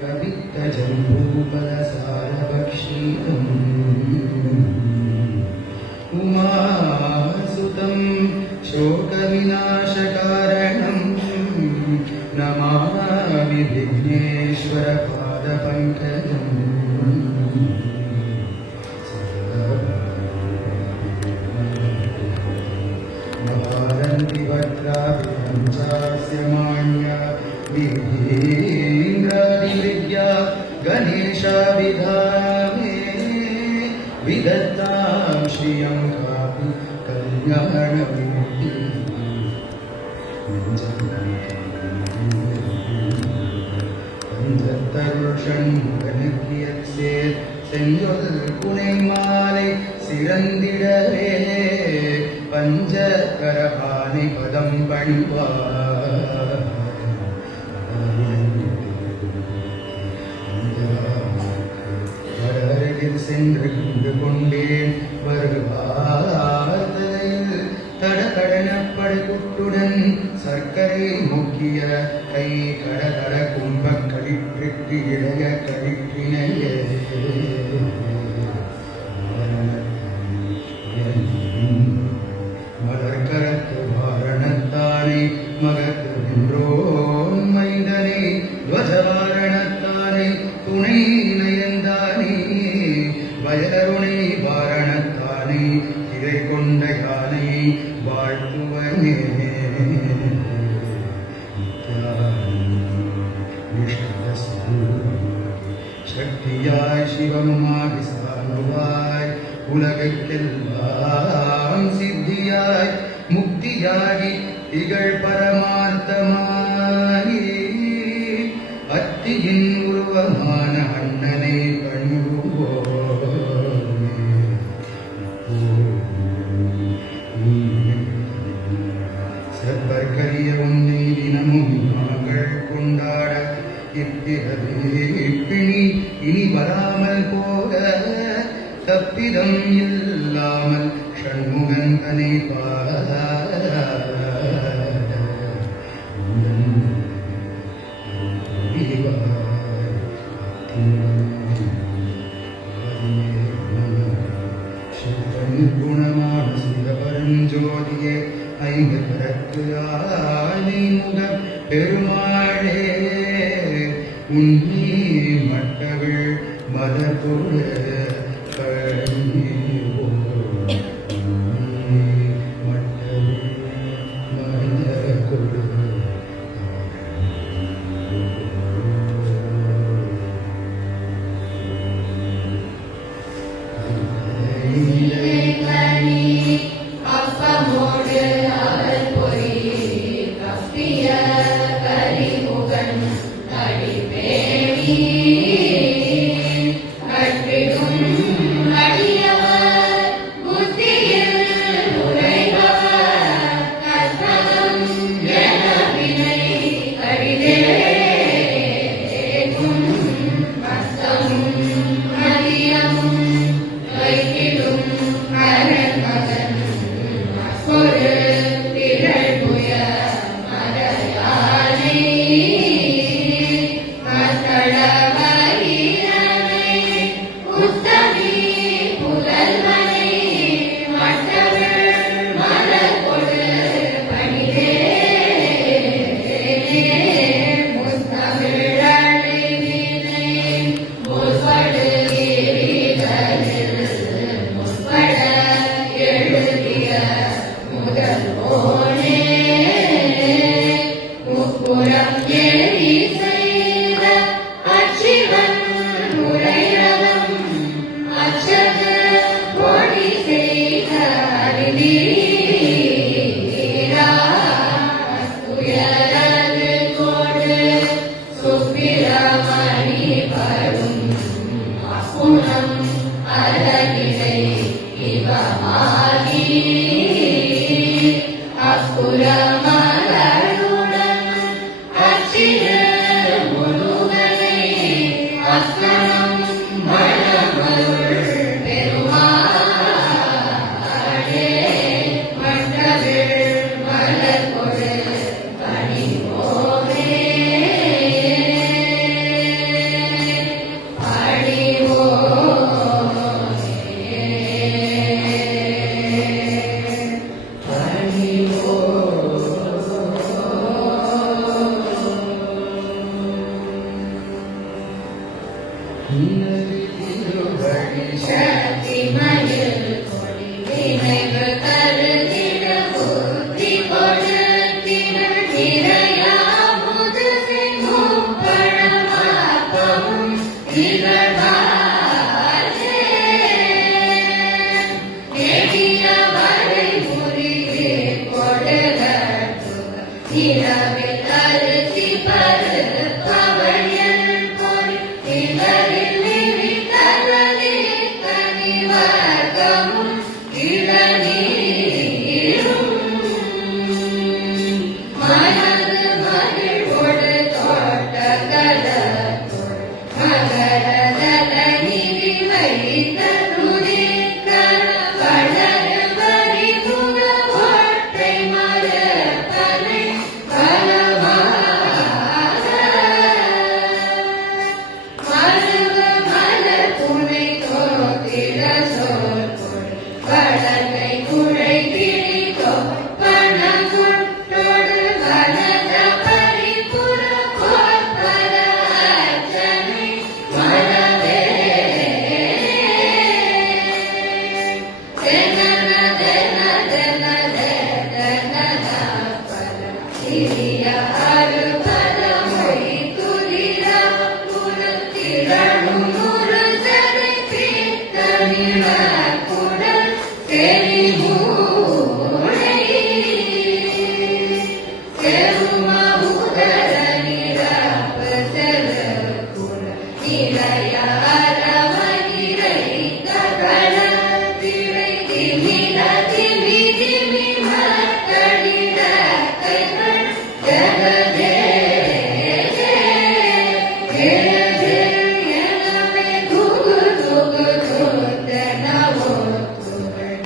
कवित्तजम्बूफलसारभक्षीतम् उमासुतं शोकविनाशकारणं नमामि विघ्नेश्वरपादपङ्कजम् भारन्ति भद्राभिपञ्चास्य मान्या विधीन्द्रादिविद्या गणेशाभिधामे विदत्तां श्रियं कापि कल्याणमूर्ति பஞ்சத்தருஷன்முகனுக்கியற்சே செஞ்சொல் புனை மாலை சிறந்திடவே பஞ்சகரபானை பதம் பணிவார் வரருகில் சென்று கண்டு கொண்டேன் வருவார்தலையில் தடதடனப்படுகுட்டுடன் சர்க்கரை முக்கிய கை கடதட கும்பக் களிற்றுக்கு இளைய களிற்றினையே மலர்கரத்து வாரணத்தானை மகத்து நின்றோன் மைந்தனை துவஜவாரணத்தானை துணை நயந்தானே வயலருணை வாரணத்தானை திரை கொண்ட யானை வாழ்த்துவனே சக்தியாய் சிவமுமாகி சார்வாய் உலகைக்கெல்லாம் சித்தியாய் முக்தியாகி திகழ் பரமார்த்தமாகி அத்தியின் உருவமான அண்ணனை பணிவோமே. செப்பற்கரிய உன்னை தினமும் நாங்கள் கொண்டாட இப்பிணி இனி வராமல் போக தப்பிதம் இல்லாமல் ஷண்முகன் தனை குணமான சிவபரஞ்சோதியே ஐம்பரத்து ஆனை முக பெருமாளே உன்னி மட்டகள் மதபுர நினைவு திருவடி சக்தி மயில் கொடி நினைவு கருதிட புத்தி கொடுத்திட நிறையாமுது செய்யும் பழமாப்பமும் திகழ்வாரே. நெடிய வரை முறிவே கொடுக இரவில் அரிசி பருப்பவழியல் பொறி திகழில் நிவி தரலி கனிவர்க்கமும் இளநீரும் மனது மகிழ்வோடு தோட்ட கலத்தோடு மகரதல நிதி வைத்த துதிக்கர வளர வரி புக ஒற்றை மரத்தலை பலமாக மருவ மலர் புனை தோத்திட சொல் கொடு வளர்கை குழை கிளி தொப்பணமுட்டோடு வளர பரிபுற கோப்பர அர்ச்சனை மரவே. தெனன தென தென தென பல சிறிய அருபல மொழி துதிர புறத்திரணும் ஒரு சதை பித்தனில குடல் செறி மூளை செரும உதர நிரப்பு செருக்குட நிறைய அரவகிரை ககல திரை திமிர திமி திமி மத்தடிட கைகள் ஜகதே எனவே துகு துகு துத்தனவோ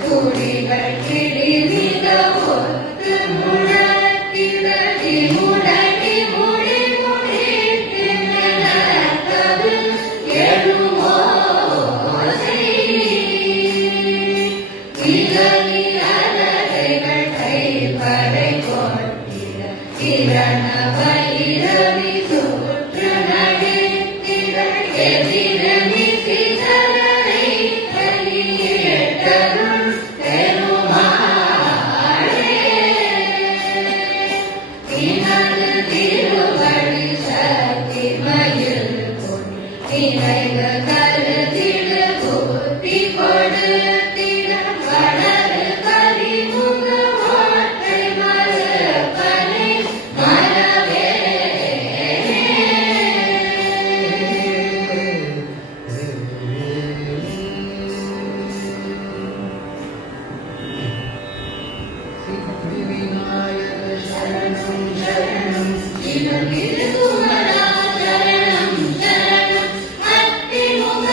துடிகள் கிளி மிக ஒத்து முழக்கிடடி முடக்கி முடி முடித்து நடக்கவில் எழுமோசை இளநீ அலகைகள் கைப்படை கொட்டிட கிரண வைரவி சுற்று நடித்திட எதிரணி சிதறலை கையேட்டருள் பெருமாளே. இனது திருவடி சக்தி மயில் கொடி நினைவு கருதிட புத்தி கொடுத்திட வளரு கரிமுக ஒற்றை மரப்பனை மரவே. சித்தி விநாயக சரணம் சரணம் திருகுமரா சரணம் சரணம் அத்திமுக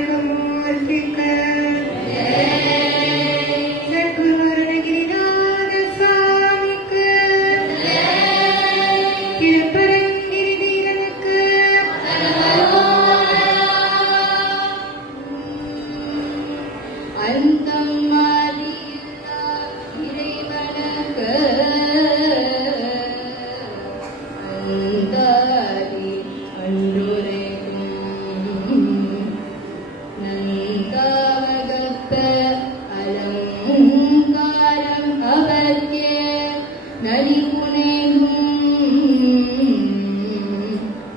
சித்திவிநாயகமூர்த்திக்கு சத்குரு அருணகிரிநாத சுவாமிக்கு திருப்பரங்கிரி வீரனுக்கு அந்தம் ஆதியில்லா இறைவனுக்கு அந்தாதி அன்றுரைக்கும் நந்தாவகத்த அலங்காரம் அவர்க்கே நலிபுனையும்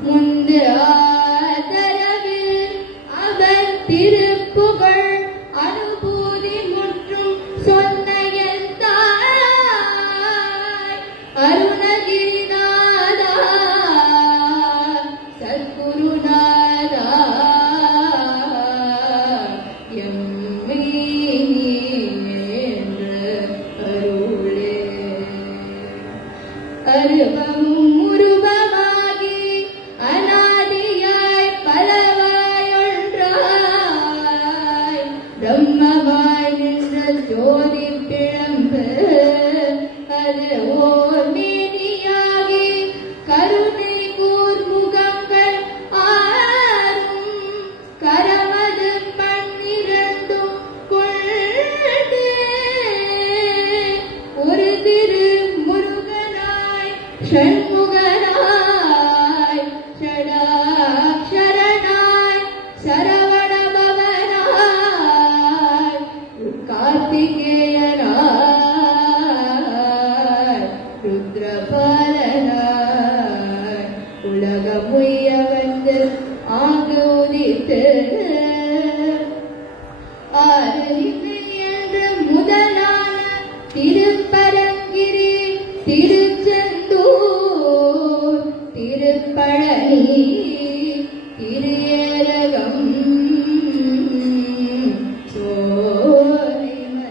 முந்து ஆதரவில் அவர் திருப்புகழ் அனுபூதி முற்றும் சொன்ன என் தாய் அருணகிரிநாதா சத்குருநாதா எம்மை என்று அருளே அருவமும் உருவமாகி அநாதியாய் பலவாய் ஒன்றாய் பிரம்மமாய் நின்ற ஜோதி பிழம்பு அது ஓர் மேனியாகி கருணை கூர்முகங்கள் ஆறும் கரமது பன்னிரண்டும் கொண்டு ஒரு திரு முருகனாய் ஷண்முகனாய் ஷடாக்ஷரனாய் சரவணபவனாய் கார்த்திகேயனாய் ருத்ரபாலனாய் உலகமுய்ய வந்து ஆங்கு உதித்து ஆரணித்து என்று முதலான திருப்பரங்கிரி திருச்செந்தூர் திருப்பழனி திருஏரகம் சோலைமலை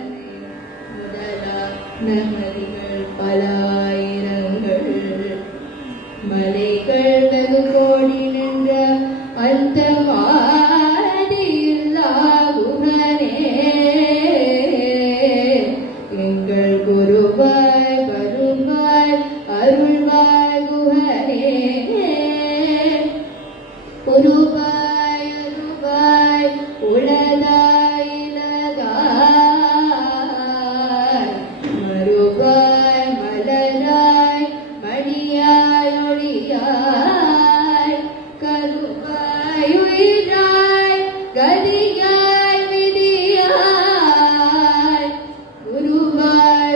முதலா நகரிகள் பலாயிரங்கள் மலைகள் வெகு கோடி நின்ற அந்த மாதில்லா குகனே எங்கள் குருவாய் வருவாய் அருள்வாய் குகனே குருவாய் அருவாய் உளதாய் இலகாய் மறுவாய் மலராய் மணியாய் ஒளியாய் கருவாய் உயிராய் கதியாய் விதியாய் குருவாய்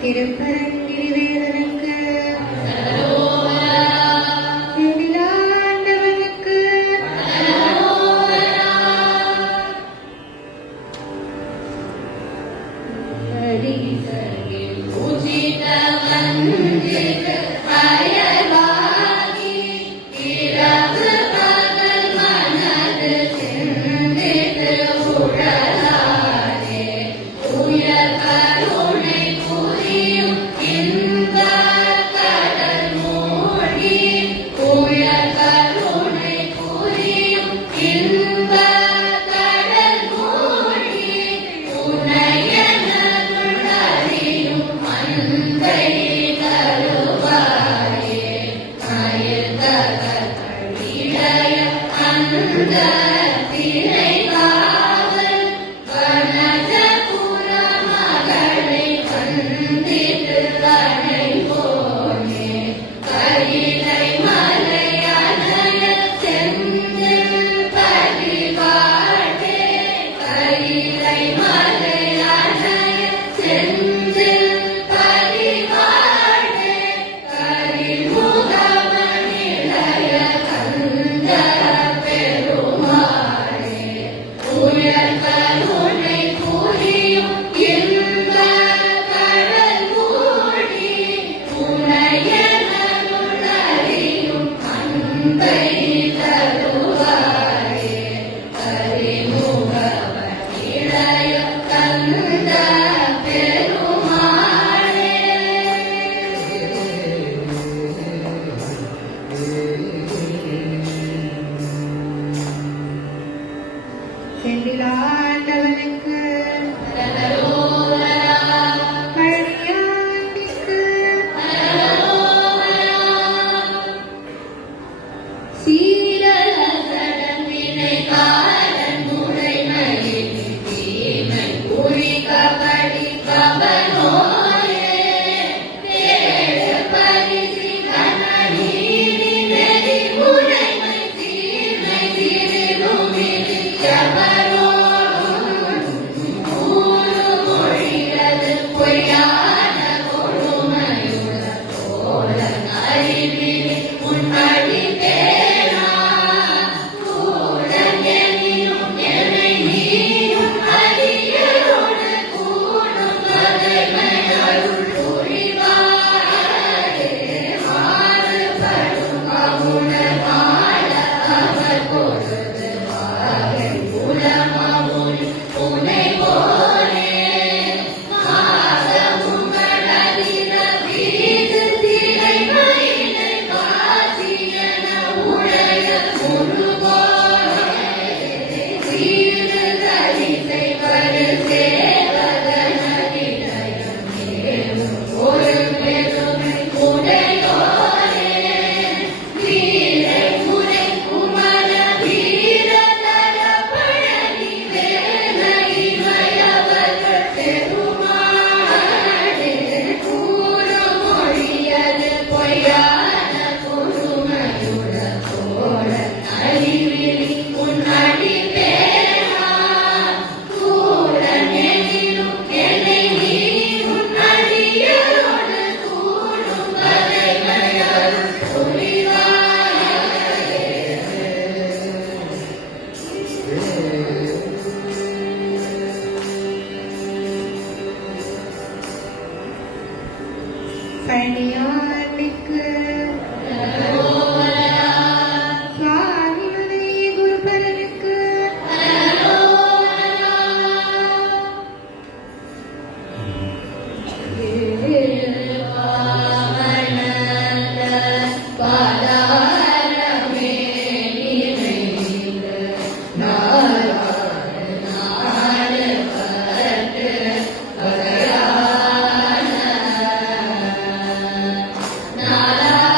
திருப்பரங்கிரி வேதனுக்கு எழிலாண்டவனுக்கு ஹரிசரில் பூஜித வந்தித அயல்வாகி இரவு பகல் மனது சிந்தித்து உழலாதே உயர் கருணை புரியும் இந்த கடல் மூழ்கி உயர் கருணை புரியும் இந்த கடல் மூழ்கி உனையனருள் அறியும் அன்பை தருவாயே மயில் தகர்கள் இளைய அந்த திரை காவல் வனஜபுர மகளை வந்திட்டு அடைவோனே கையிலை மலையனைய செந்தில் பரிவாழே கையிலை மலையனைய செந்தில் பரிவாழே கரிமுகமணிலய கந்த பெருமாளே உயர் கருணை புரியும் இந்த கடல் மூழ்கி உனையனருள் அறியும் அன்பை தருவாயே கரிமுகமணிலய கந்த பெருமாளே. செந்திலாண்டவனுக்கு பழனியாண்டிக்கு சீரலசடன் வினைகாரன் முறைமையில் தீமை குறிக்கப்படி கவனோயே தேடு பரிசி கனநீரி நெறி முறைமை தீமை திரிவுமில் எவரோடும் ஊரு மொழியது பொய்யான கொடுமையுள்ள தோழன் அறிவிலி உன்னடி பேரா கூடன் எனினும் என்னை நீயும் அறியரோடு கூடும் வகைமையருள் புரிவாயே மாறுபடும் கவுணர் வாழ அவர் பொழுது வாகை உலமாவுள் உனை போலே மாதமுங்கள் அதிர வீது திரை மயிலை வாசியன உடைய முழுகோலே சீரு தரிசை வரு சேவகனதிலயம் மேலும் ஒரு பெருமை உடையோரே வீரை முறை குமர வீர தரப்பழனி வேல இமையவர்கள் பெருமாளே கூறு மொழியது பொய்யான கொடுமையுள்ள தோழன் அறிவிலி உன்னடி பேரா கூடன் எனினும் என்னை நீ உன் அடியரோடு கூடும் வகைமையருள் புரிவாயே. பழனியாண்டிக்கு சுவாமிமலை குருபரனுக்கு பாதாரமே நிறைந்த நாடு பட்டு வகையான நாராயண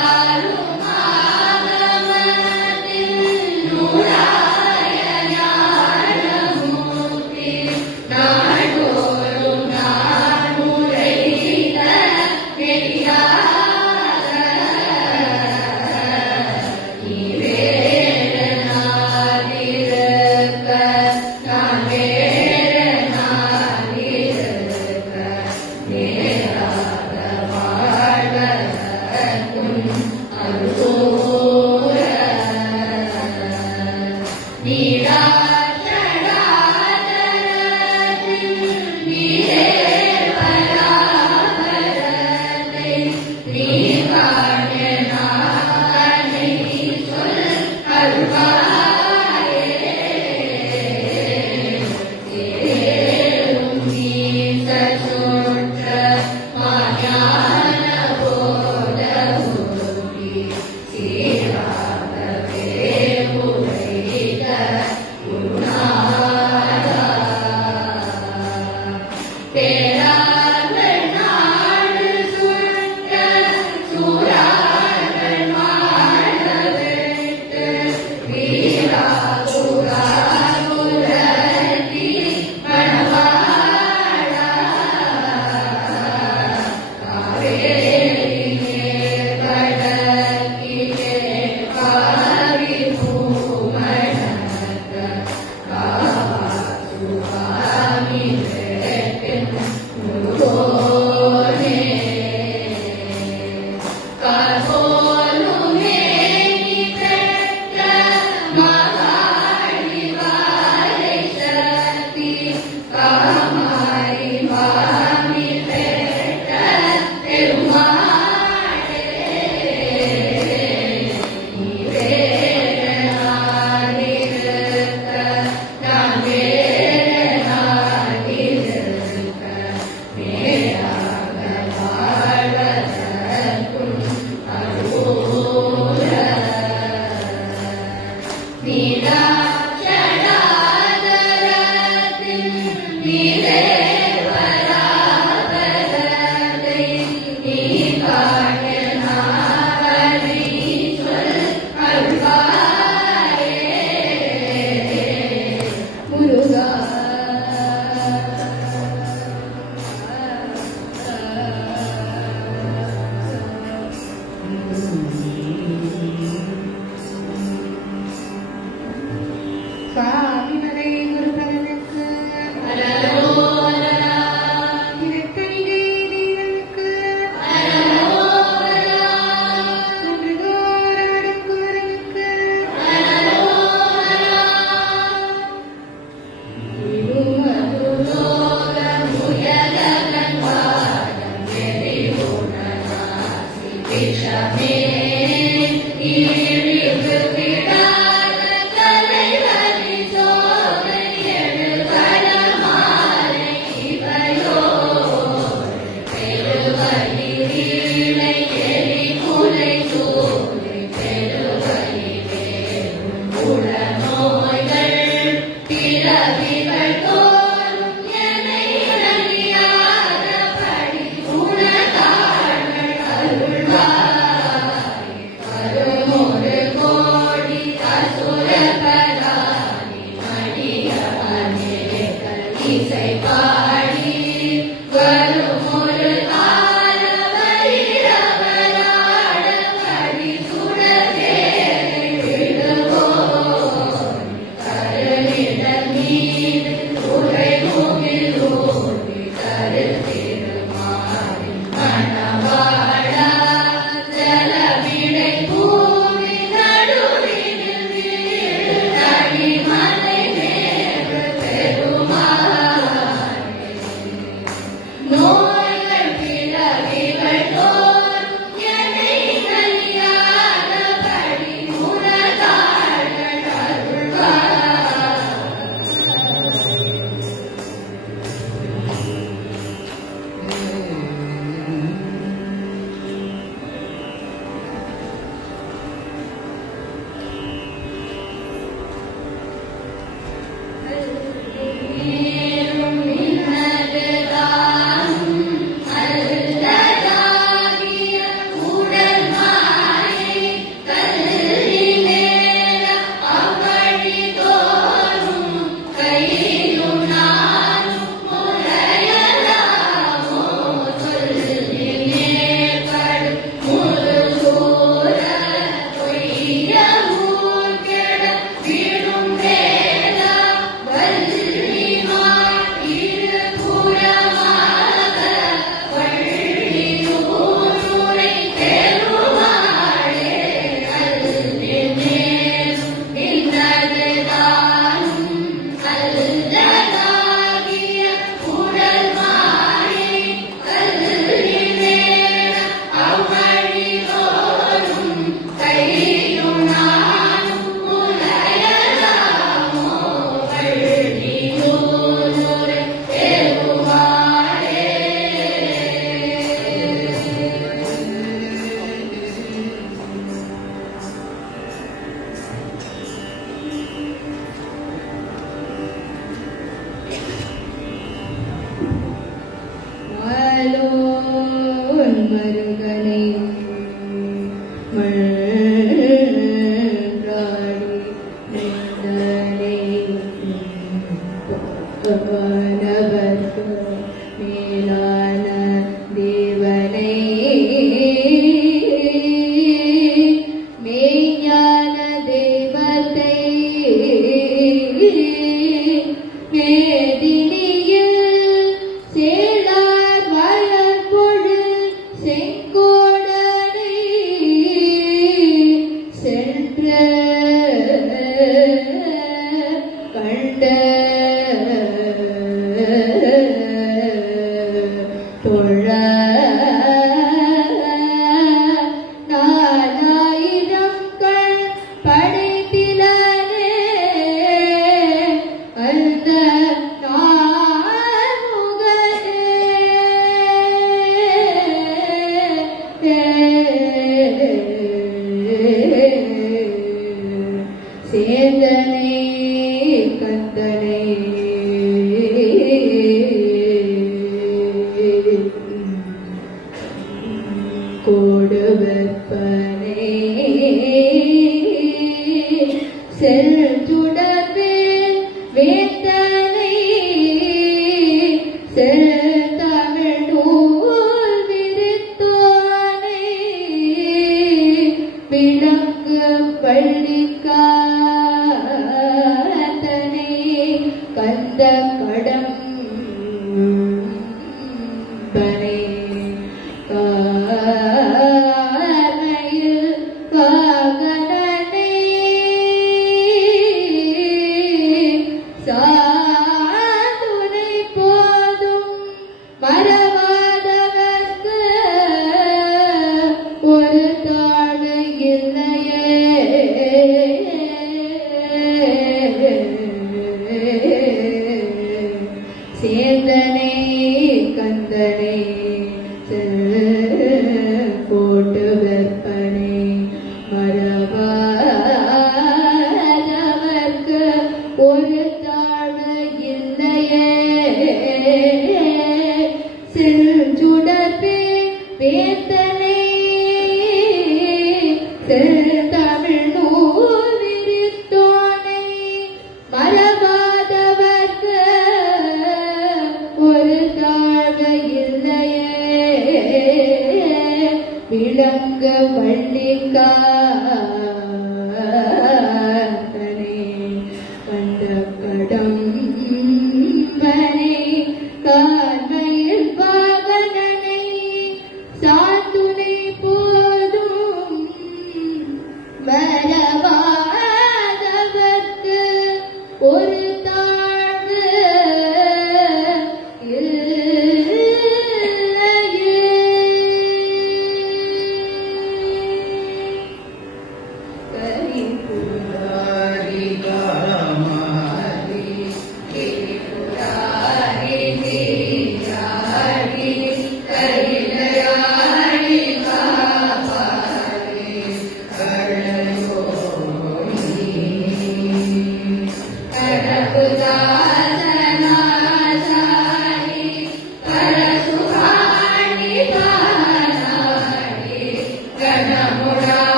பொன்மருகனை மன்றாடி நின்றனை வானவர்க்கு மேலான தேவனை மெய்ஞான தெய்வத்தை மேதினியில் சேடார் வளர்பொழில் செங்கோடனை சென்ற கண்ட தொழ நாலாயிரம் கண் படைத்திலனே அந்த சேந்தனை கந்தனை கோடுவற்பனை செல்துடர்வேல் வேத்தனை செல்தமிழ் நூல் விரித்தோனை விளக்கு பள்ளிக்காத்தனை கந்த கடம்பனை கார்மையில் வாகனனை சாதுனை போதும் மறவாதவர்க்கு ஒரு தாழ்வு இல்லையே சேந்தனை கந்தனை போட்டு வெப்பனை மறவாதவர்க்கு ஒரு தாழ்வு இல்லையே செல்சுடர்பே வேத்தனை செல்தமிழ் நூல் விரித்தோனை மறவாதவர்க்கு ஒரு தாழ்வு இல்லையே விளங்க வள்ளிக்காத்தனை கண்ட கடம்பனை கார்மையில் வாகனனை சாத்துணை போதும் வரவாதவர்க்கு ஒரு தாழ்வு இல்லையே.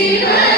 தீரம்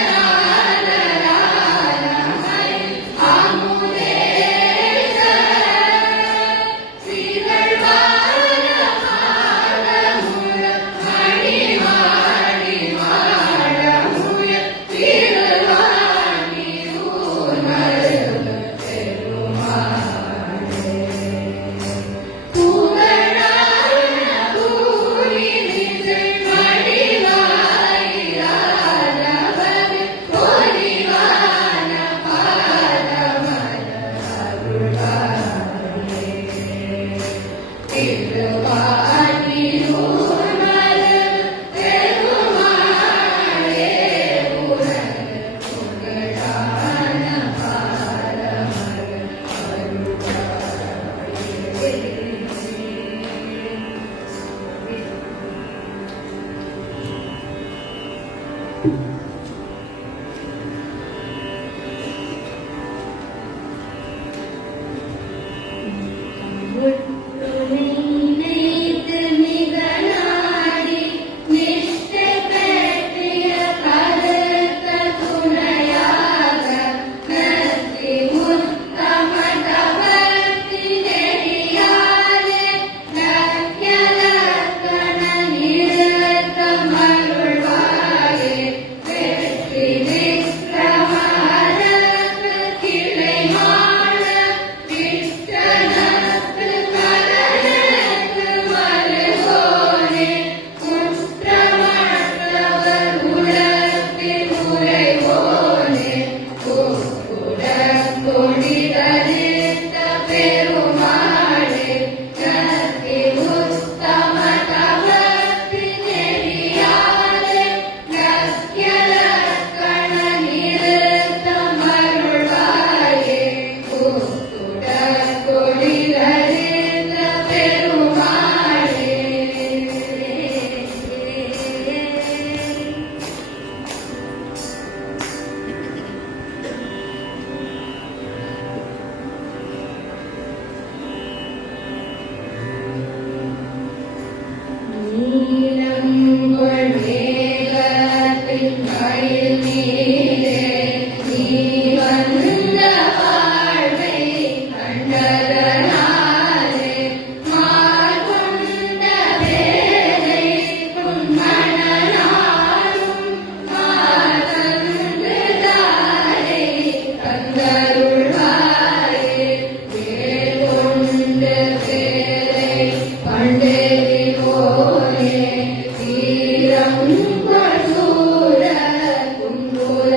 சூர குங்குல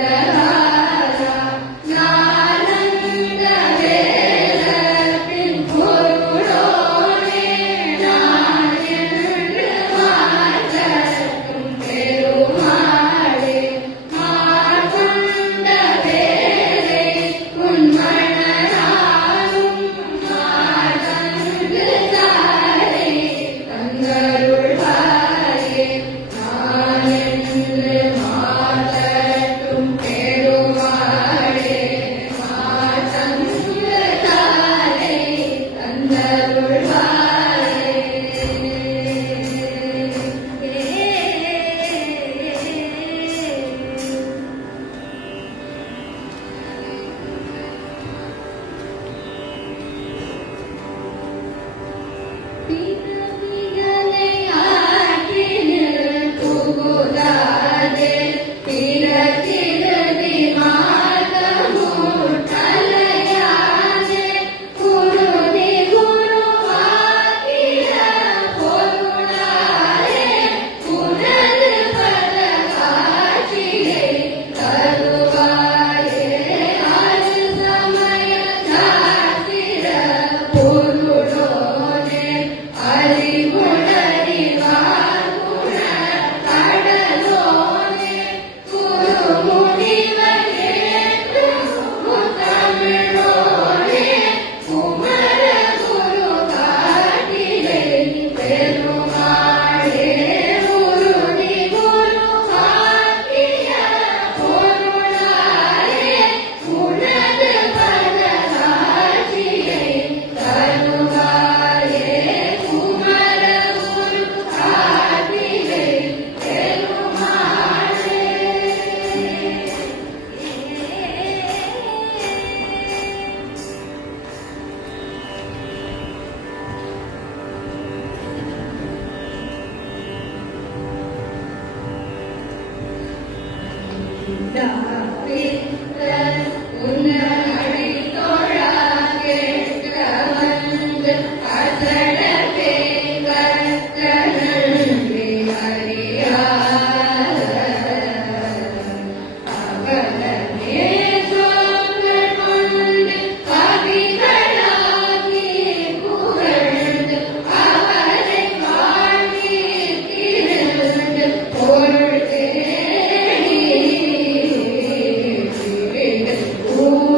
Oh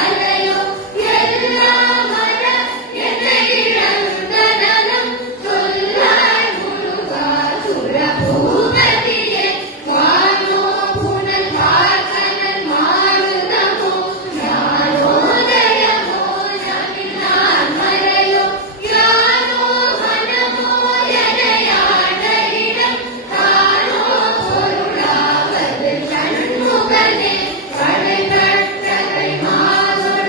அலையோ எல்லாம் மற என்னை இழந்தனனும் சொல்லாய் முருகா சுரபூபதியே வானோ புனல் வாசனல் மாருதமோ ஞானோதயமோ நமினான் மறையோ யானோ மனமோ எனையாண்ட இடம் தானோ பொருளாவது சண்முகனே படைபட்டகை மாதொடு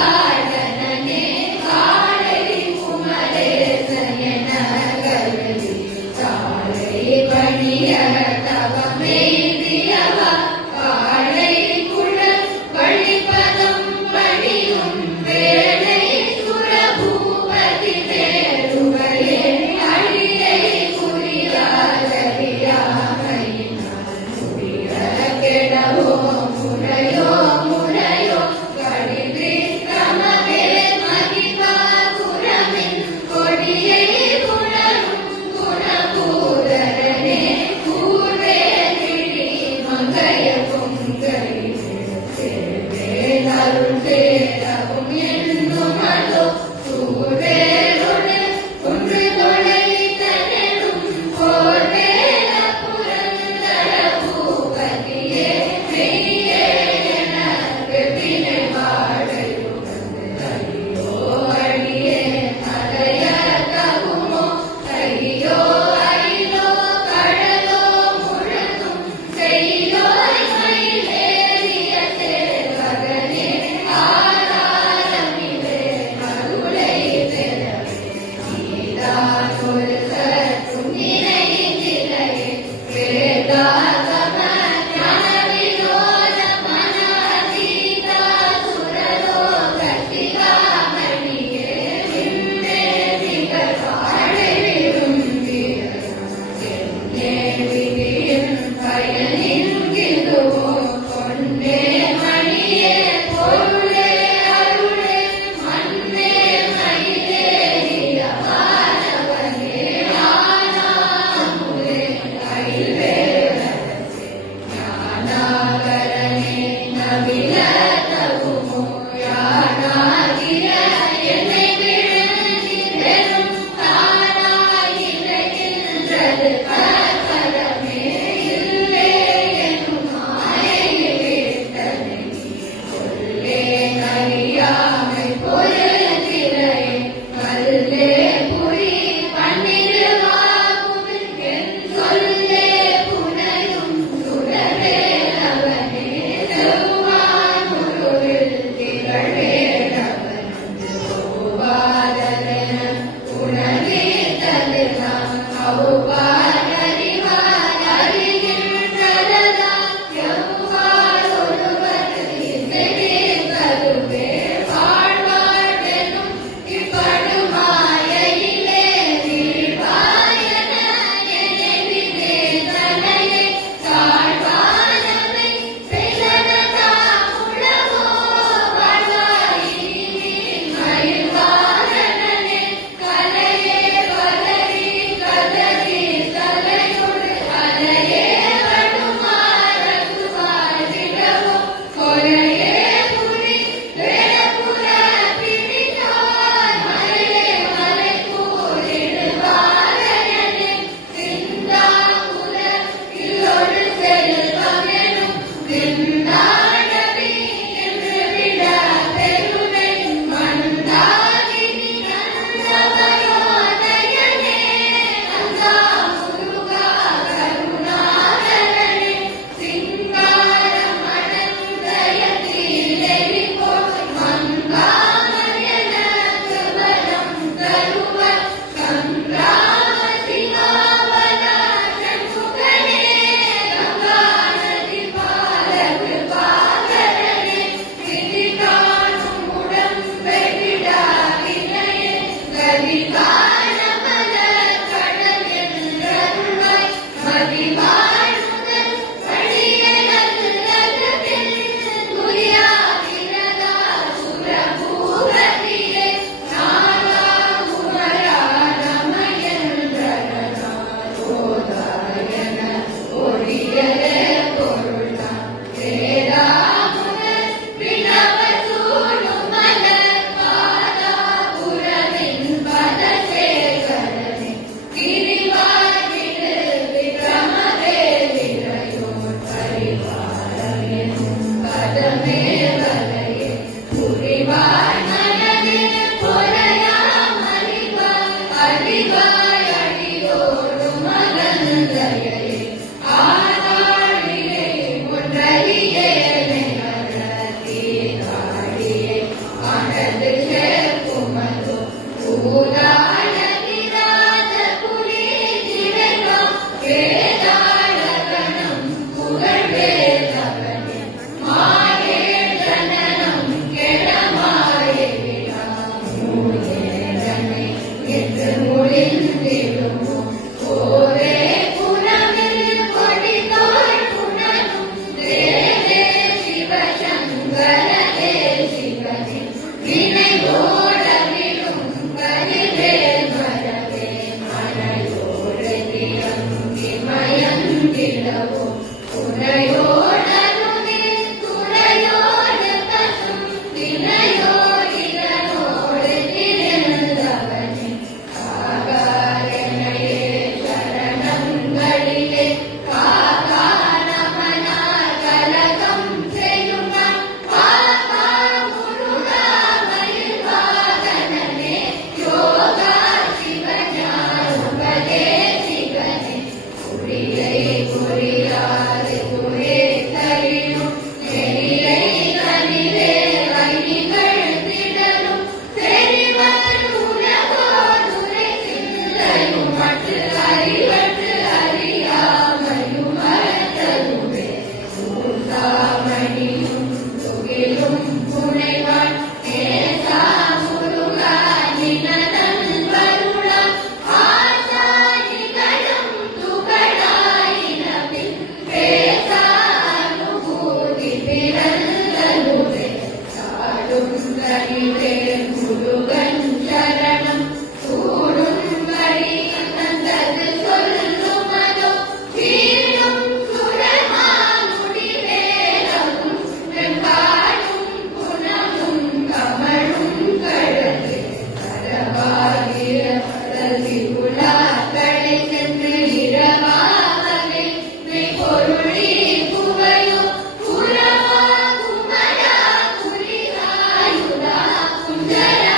வாழனே வாழை குமரேசன கருதி தாழை பணிய தவமேந்தியவா வாழை குழல் வழிபதம் பணியும் வேளை சுரபூபதி வேறுவையே அழியை குறியாதறியாமையினால் முடிய கெடவோ முறையோ முறையோ கடிதி கிரமவே மகிபா குரமின் கொடியை புணரும் குணபூதரனே கூர்வே கிழி மங்கைய பொங்கை அருள் சேரவும் என்னும் அதோ சூர்வேருடு ஒன்று தொலைத்தனெனும் போர்வேல புரந்தர பூபதியே மெய்யே எனக்கு வினை வாழையுகந்து ஐயோ அடியே அலைய தகுமோ ஐயோ ஐயோ கடலோ முழங்கும் செய்யோ மயிலேறிய சேவகனே ஆரா Thank you.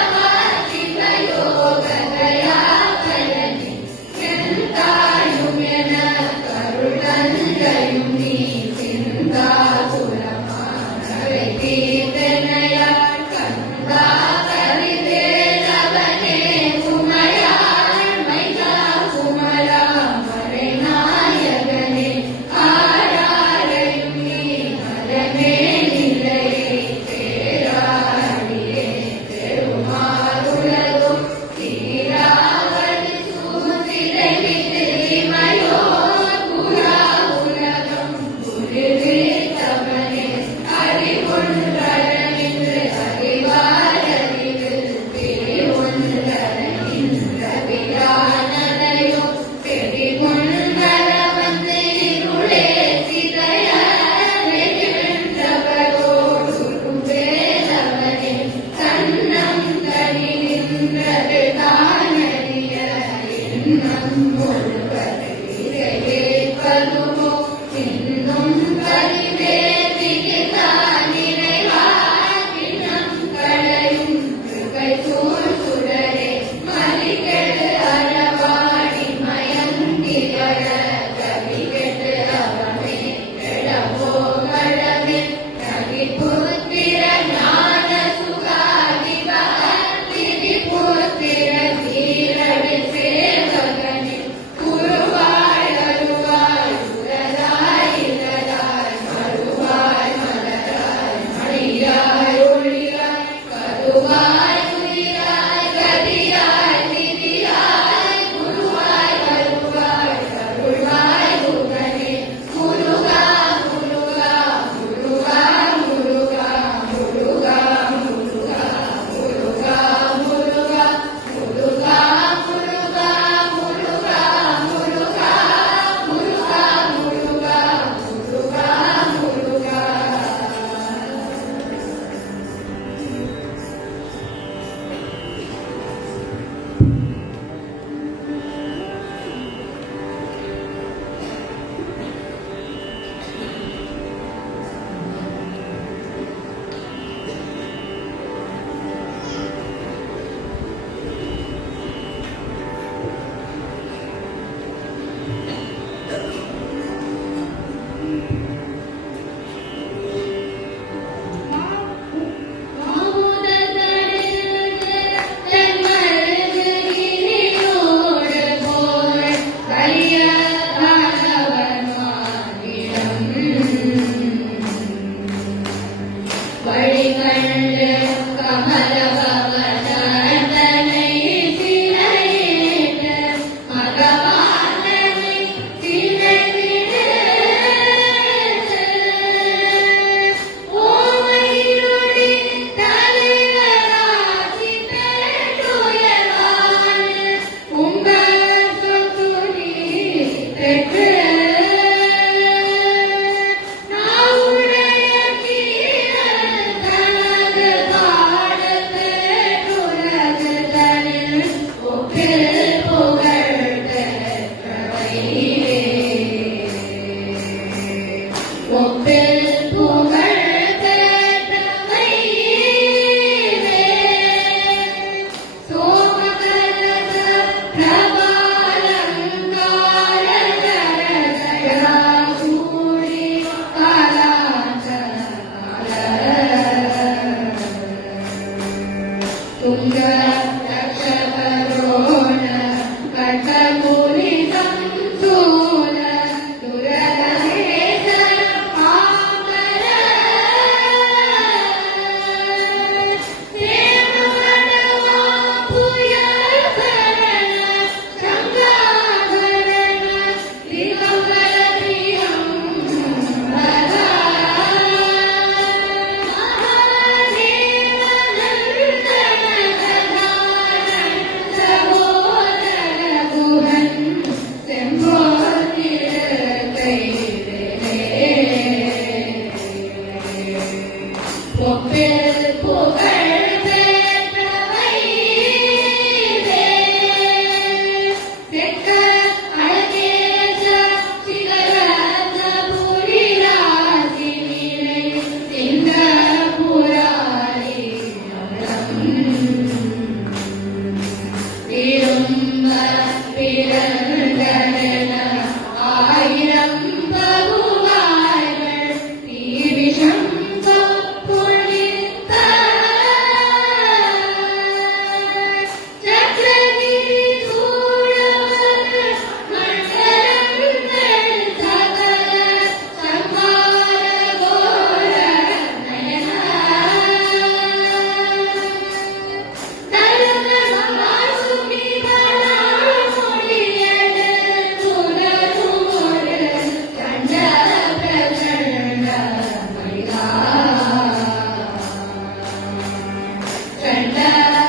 चण्ड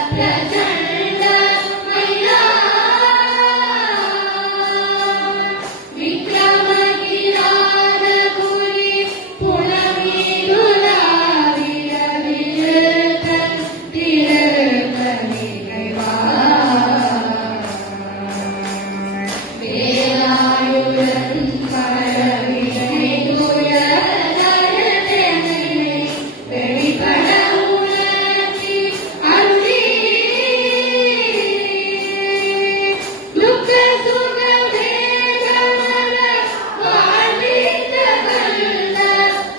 प्रचण्ड मैया विक्रमगिरारपुरी पुणमीरुलाविरविरुत तिरुपनिगैवा வேலாயுதன் பரவினை துயரதனை வெளிப்பட உணர்த்தி அருளி துக்க சுக வேதமர வாழ்வித்த கல்ல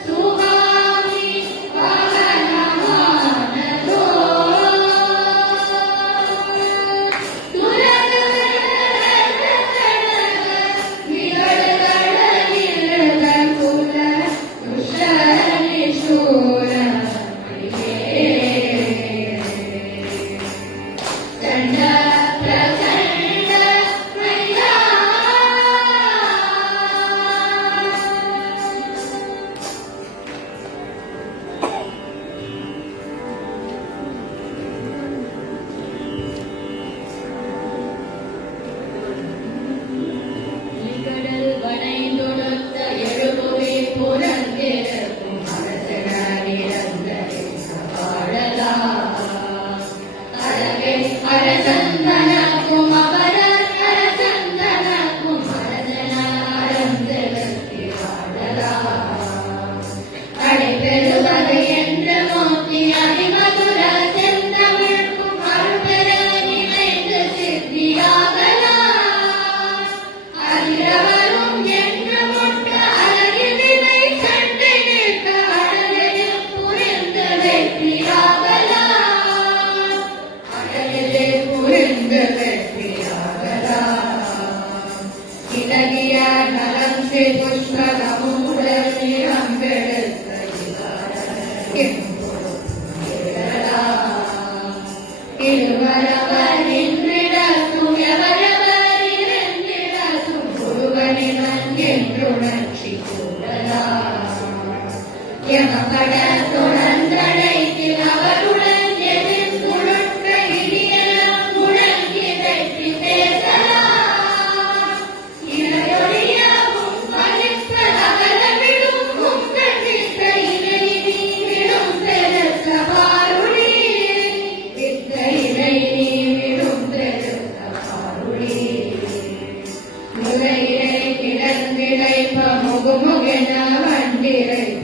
சுகாமி வாகனமானதோ चण्ड प्रचण्ड मैया கடல் வனைந்தொடுத்த எழுபுவி புறந்திருக்கும் அரசனிறந்தரை சவாழலா அழகே அரசந்தனக்கும் அவர அரசந்தனக்கும் அரசனாரந்தெழுத்தி வாழலா அடைபெறுவது என்ற மோத்தி அதிமதுர செந்தமிழ்க்கும் அருள்பெற நினைந்து சித்தியாகலா அதிரவரும் என்று முட்ட அழகில் நிலை சண்டை நிற்க அழகையும் புரிந்து வெற்றியாகலா அழகிலே புரிந்து வெற்றியாகலா இலகிய நலம் ஸ்ரீ புஷ்பகமுடன் நிறம் வெளுத்த இருவரவர் நின்றிடக்கும் எவரவர் இருந்திடக்கும் ஒருவனிவன் என்றுணர்ச்சி கூடலாம் எமப்பட தொடர்ந்தடைத்தில் அவருடன் எதிர்ந்துழுக்க இடியெல்லாம் முழங்கி வெற்றி பேசலாம் இளையொழியவும் பலிப்பதகலவிடும் உங்கள்கிட்ட இணை நீ விடும் பெருத்த பாருளி வித்த இணை நீ விடும் பெருத்த பாருளி முறையிலே கிடந்திழைப்ப முகுமுகென வண்டிரைப்ப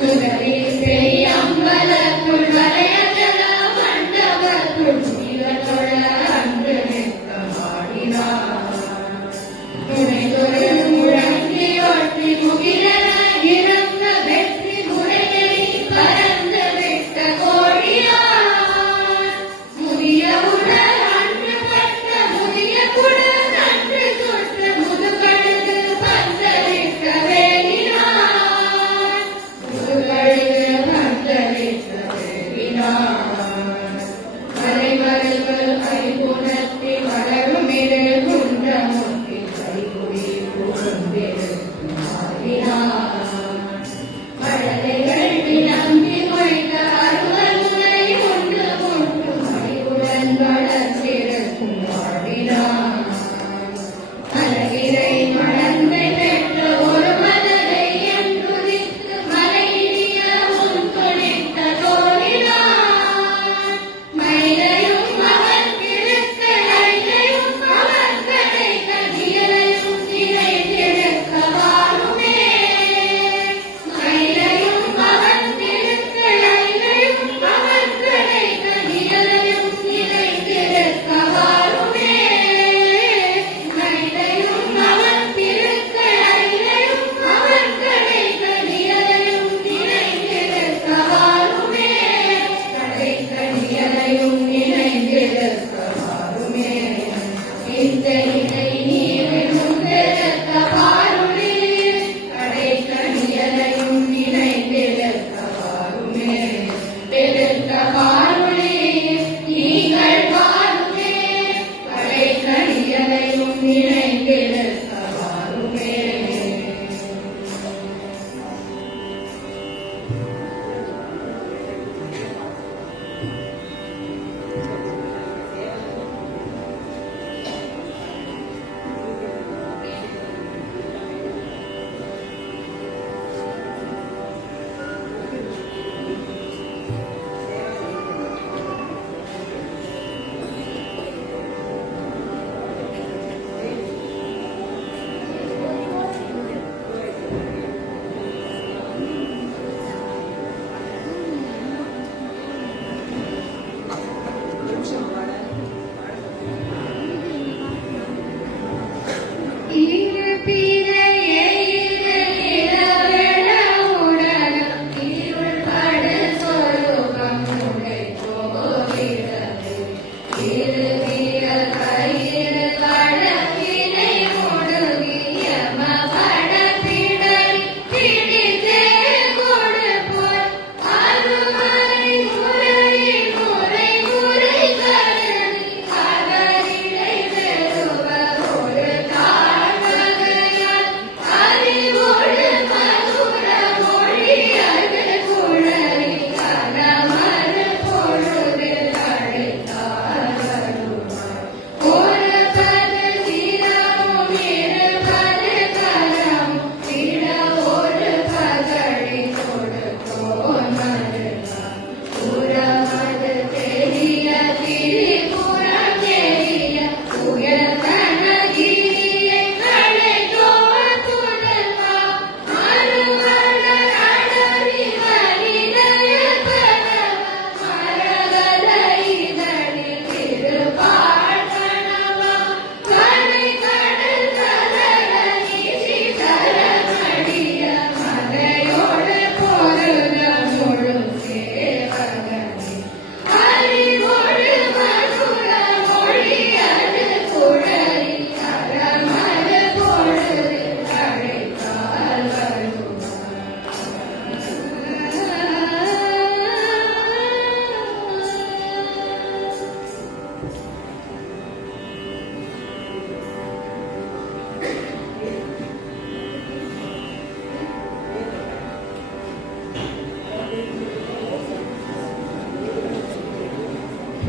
முதலில் பெரிய அம்பலத்துள் வரையதல மண்டபத்துள் இவத்தொழ அன்று நிற்கமாடினார் துணை தொழில் முழங்கி ஒட்டி முகிலன இறந்த வெற்றி முறையை பறந்து விட்ட கோழியார் முதிய உடல் அன்று பட்ட முதிய குடல் அன்று சுற்ற முதுகழுது பந்தரிக்க வேலினார் முதுகழுது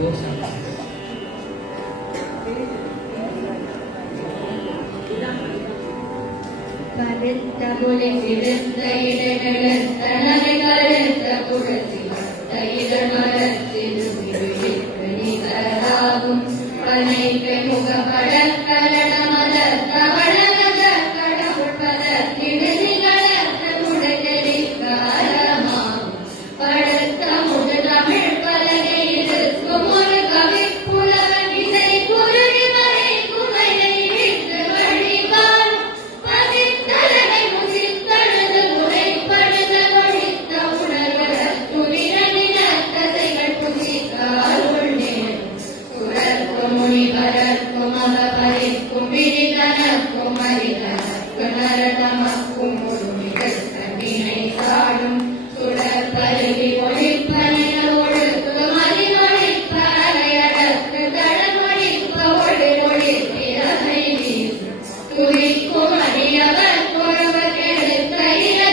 for success. கருத்த முலை சிறுத்த இடநடுத்த நரை கருத்த குழசி வட்ட இடமரத்திரு நிகராகும் பனைக்கு முகப்பட கலட மலர்த்த வளரத கடவுள் பதத்திடு நிகழத்த முடக்கரிக்காரமாகும் படுத்த முது தமிழ் பலகை இருக்கும் ஒரு கவிப்புலவன் இசை குருவி மறை குமையை விட்டு வழிகாணும் பதித்தலகை முதித்தழுது உரைப்படுத ஒழித்த உணர்வர துரிர நிலத்தசைகள் புதித்தால் உள்நேரும் சுரர்க்கும் முனிவரர்க்கும் அவபரிக்கும் விரிதனக்கும் அரிதனக்கு நரதமக்கும் முழுமிகள் தன்னினை சாடும் சுடர் பருகி ஒளிப்பனைய ஒழுக்கு மதினொழிப்ப அலையடக்கு தடமொழிப்ப ஒளிப்பிறகை வீசும் துதிக்கும் அடியவர் கொழுவர் கெடுக்க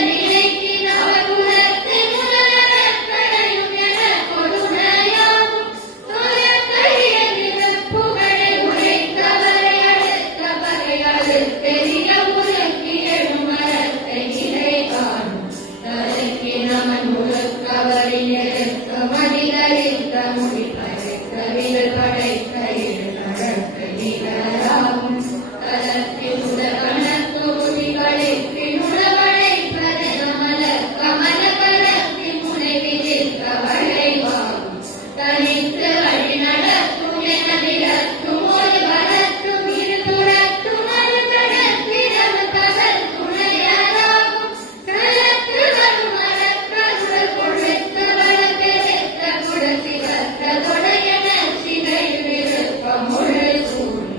நிலைக்கினவர் குலத்து முதலரக்கடையும் என கொடுமையாகும் துயர்கழிய நிறப்புகழை உரைத்தவரை அடுத்த பகை அடுத்தெறிய உலக்கி எழும் மரத்தை நிலை காணும் தரைக்கு நமன் முழுக்கவரின் எழுத்த மனிதரித்த முடி படைத்த விரல் படைத்த இரு நடக்க நிகராகும் தலத்தில் உலகணத்து முதிகளிற்கு உளவழைப்பது நமல கமல கலத்தின் முனை விதித்த வளைவாகும் தனித்து வழி நடத்தும் என நிலத்தும் ஒரு வளத்தும் இருபுறத்தும் மறுபடத்திடம் பகல் துணையராகும் கலத்து வரும் மரக்கருள் கொழுத்த வள பெருத்த குடசிவத்த தொடையன சிகை விருப்பம் முழு சூடும்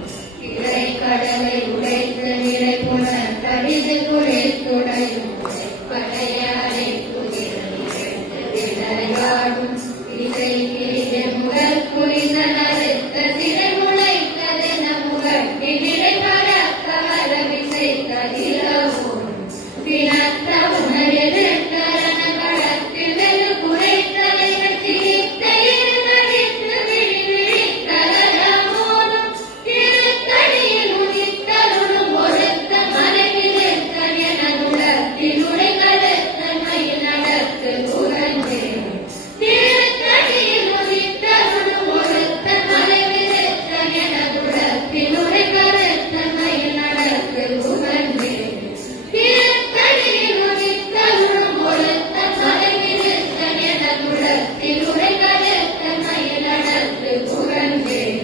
இறை கடலை உடைத்து நிறை புனர் தடிது குறைத்துடையும் படைய அழைத்துகிறது விளையாடும் இசை கிரித முகல் குறித நறுத்த சிறை முளைத்ததென முகட்டி நிறை பறக்க வர விசைத்ததிலவும் பிணத்த உணர்த்தரன களத்தில் வெகு குறைத்தலைகள் சிரித்த இருமடித்து விழி விழித்தலமோதும் திருத்தடியில் உதித்தருளும் ஒருத்த மறைவிருத்தன் என உலகத்தில் உரைகருத்தன் மயில் நடத்து புகழ்ந்தேன் திருத்தடியில் உதித்தருளும் ஒருத்த மறைவிருத்தன் என உலகத்தில் உரைகருத்தன் மயில் நடத்து புகழ்ந்தேன் திருத்தடியில் உதித்தருளும் ஒருத்த மறைவிருத்தன் என உலகத்தில் உரைகருத்தன் மயில் நடத்து புகழ்ந்தேன்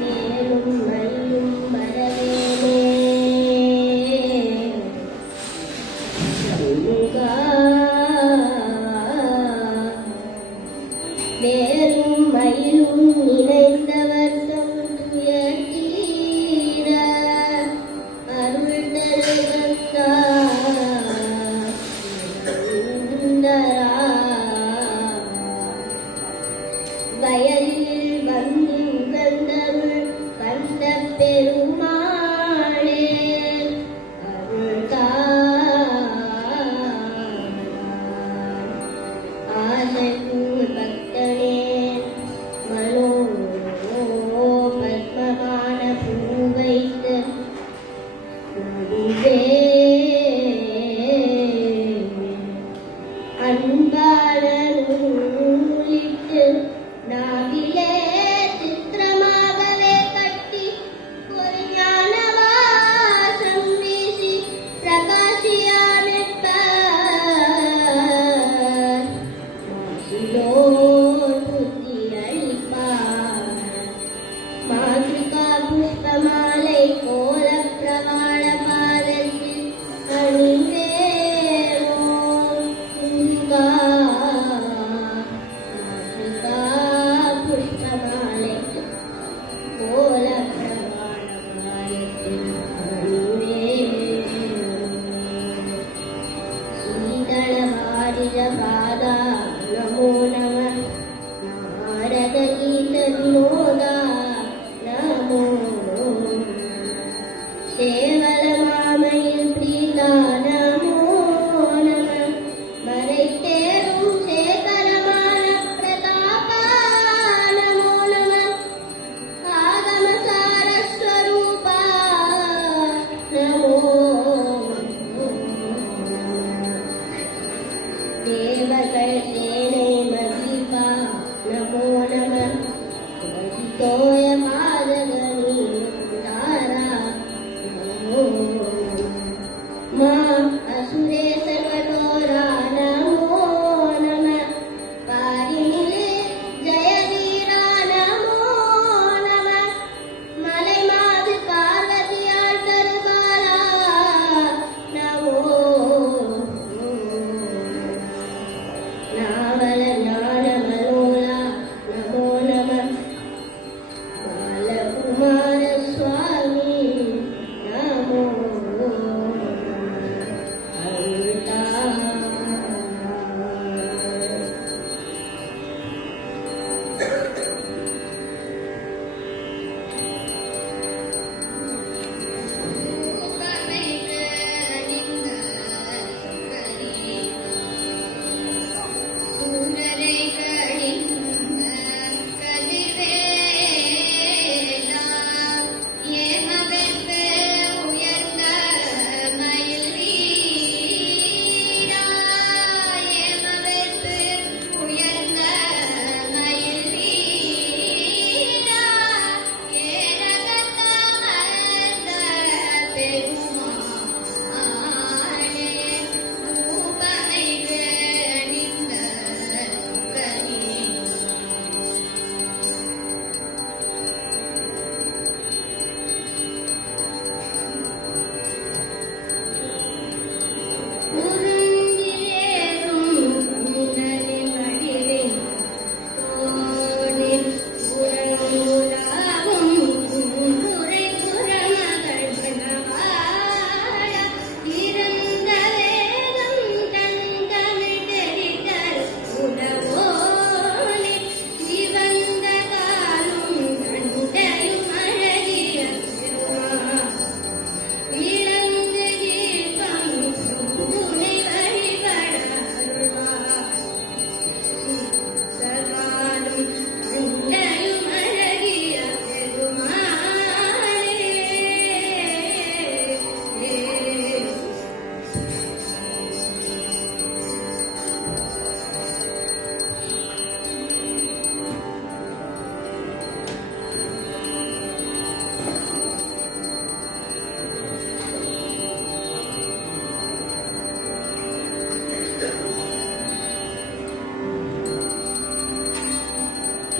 மேலும் மயிலும் வரவேலே முருகா மேலும் மயிலும் நினைந்தவர் தம் துயர் தீர அருள் தருவந்தார் வயலில் வந்து உகந்தருள் கந்த பெருமாளே அருள்தார் ஆசைக்கூர் பக்தனே மனோ பத்மமான பூ வைத்து நடுவே அன்பாளூரிட்டு நாவிலே சித்திரமாகவே கட்டி ஒரு ஞானவாசம் வீசி பிரகாசியானிட்ட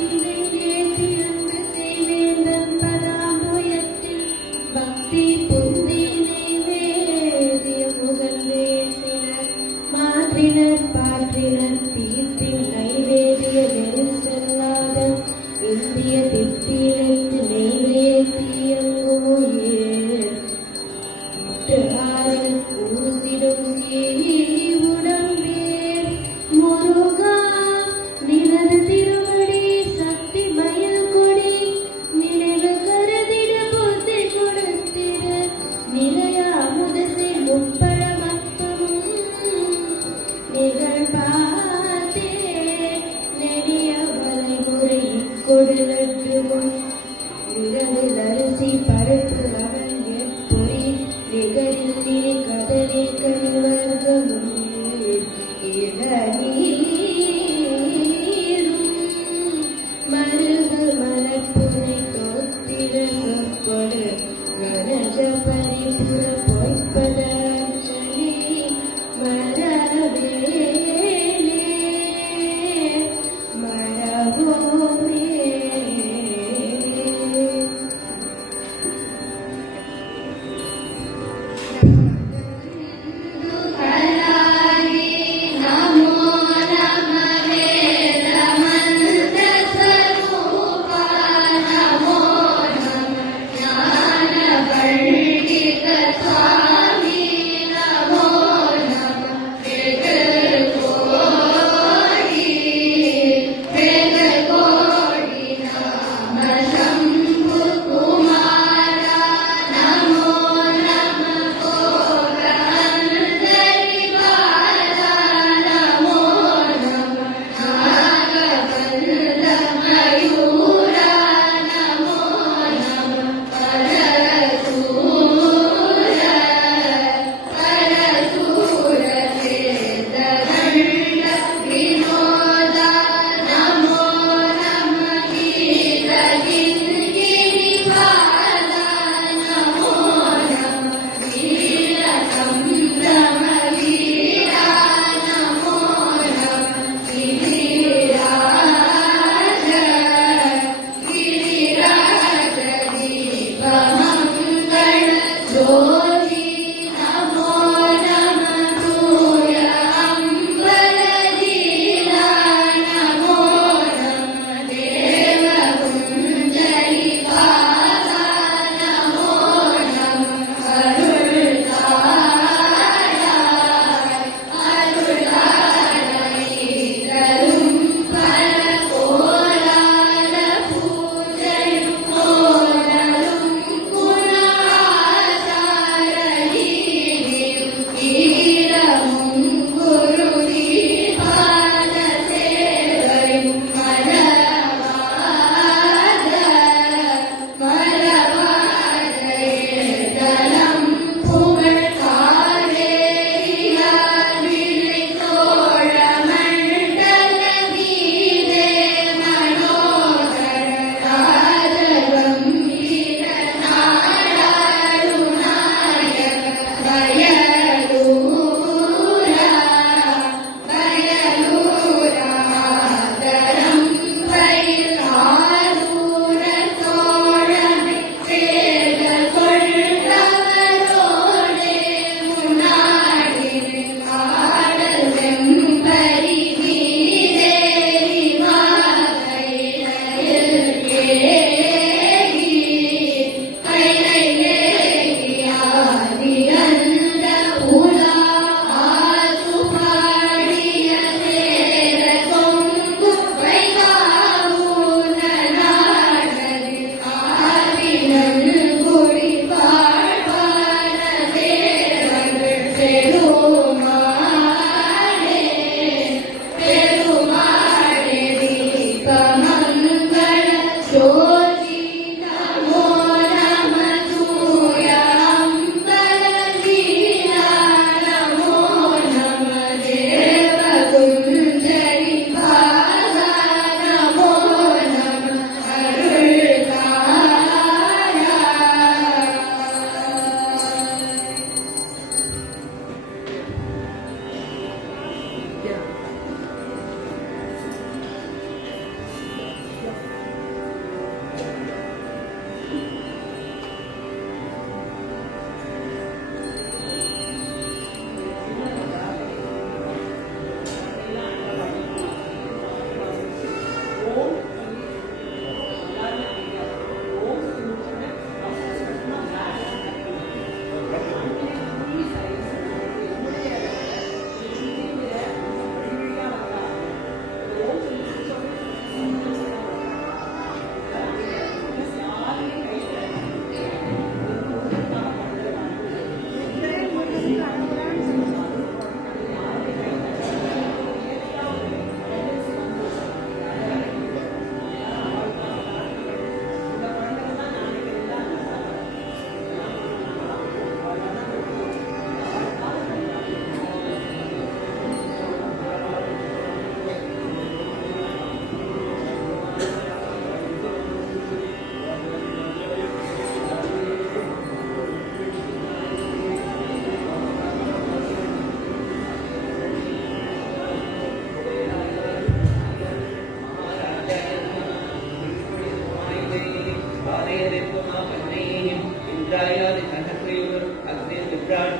ஏற்றி அன்பு செய்வேந்தன் பதாம்புயத்தில் பக்தி புந்தினை வேதிய முகல் வேற்றினர் மாற்றினர் பாற்றினர் தீர்ப்பின் நைவேதிய வெறி செல்லாத இந்திய திட்டிழைத்து நெய்வேத்தியங்கோயே ஊசிடும் உடம்பேர் முருகா நினது திருவடி சக்தி மயில் கொடி நினைவு கருதிட புத்தி கொடுத்திட நிலைய அமுதசை முப்பழ மத்தமும் நிகழ்பாத்தே நெடிய வலைமுறை கொடுலட்டுமும் நிலவில் அரிசி பருப்பு அவன் எப்பொறி நிகரில் நீ கதறி கனிவர்கமும் இளநீரும் மருகு மலர்புனை தோத்திர சொற்கொடு கனஜ பரிபுர பொய்ப்பதார்ச்சனை மரவேலே மரவோமே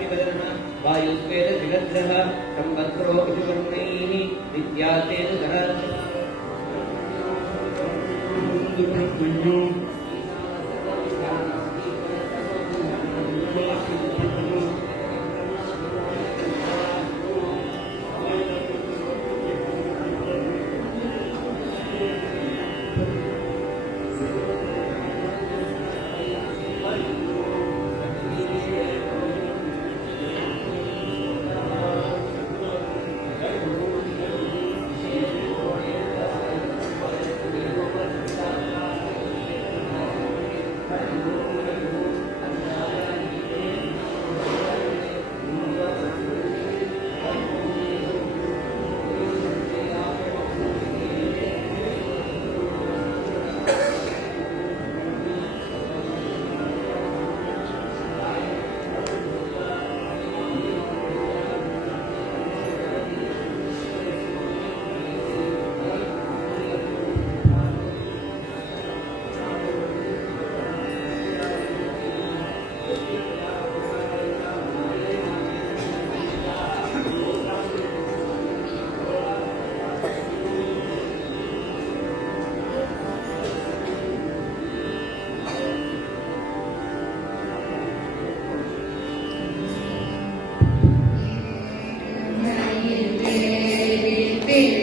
वायुस्वेद जगद्रः संवत्सरो विषुवर्णैः विद्यातेन ब्रह्मण्यो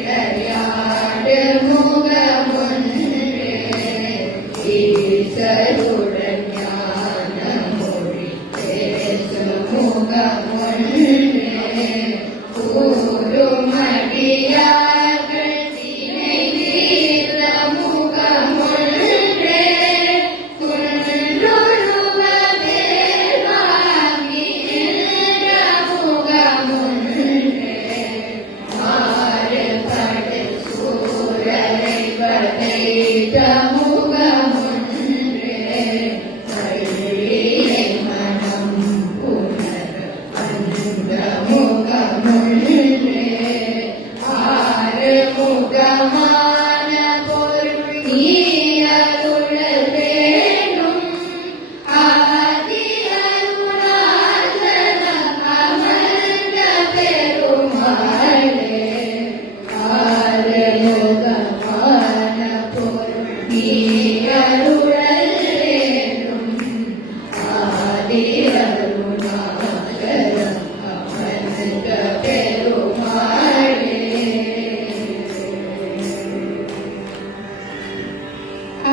பிள்ளையாடு முகமொன்றே ஈசருடன் ஞான மொழி பேசும் முகமொன்றே கூறுமடியார்கள் தினை தீர்த்த முகமொன்றே குன்றுருவ வேள்வாங்கி நின்ற முகமொன்றே மாறுபடு சூரரை பதைத்த முகமொன்றே கள்ளியை மனம் புணர அந்த முகமொன்றே ஆறு முகமான பொருள் நீ அருளல் வேண்டும் ஆதி அருணாச்சலம் அமர்ந்த பெருமாளே ஆறுமுகமான பொருள் நீ அருளல் வேண்டும் ஆதி அருணாச்சலம் அமர்ந்த பெருமாளே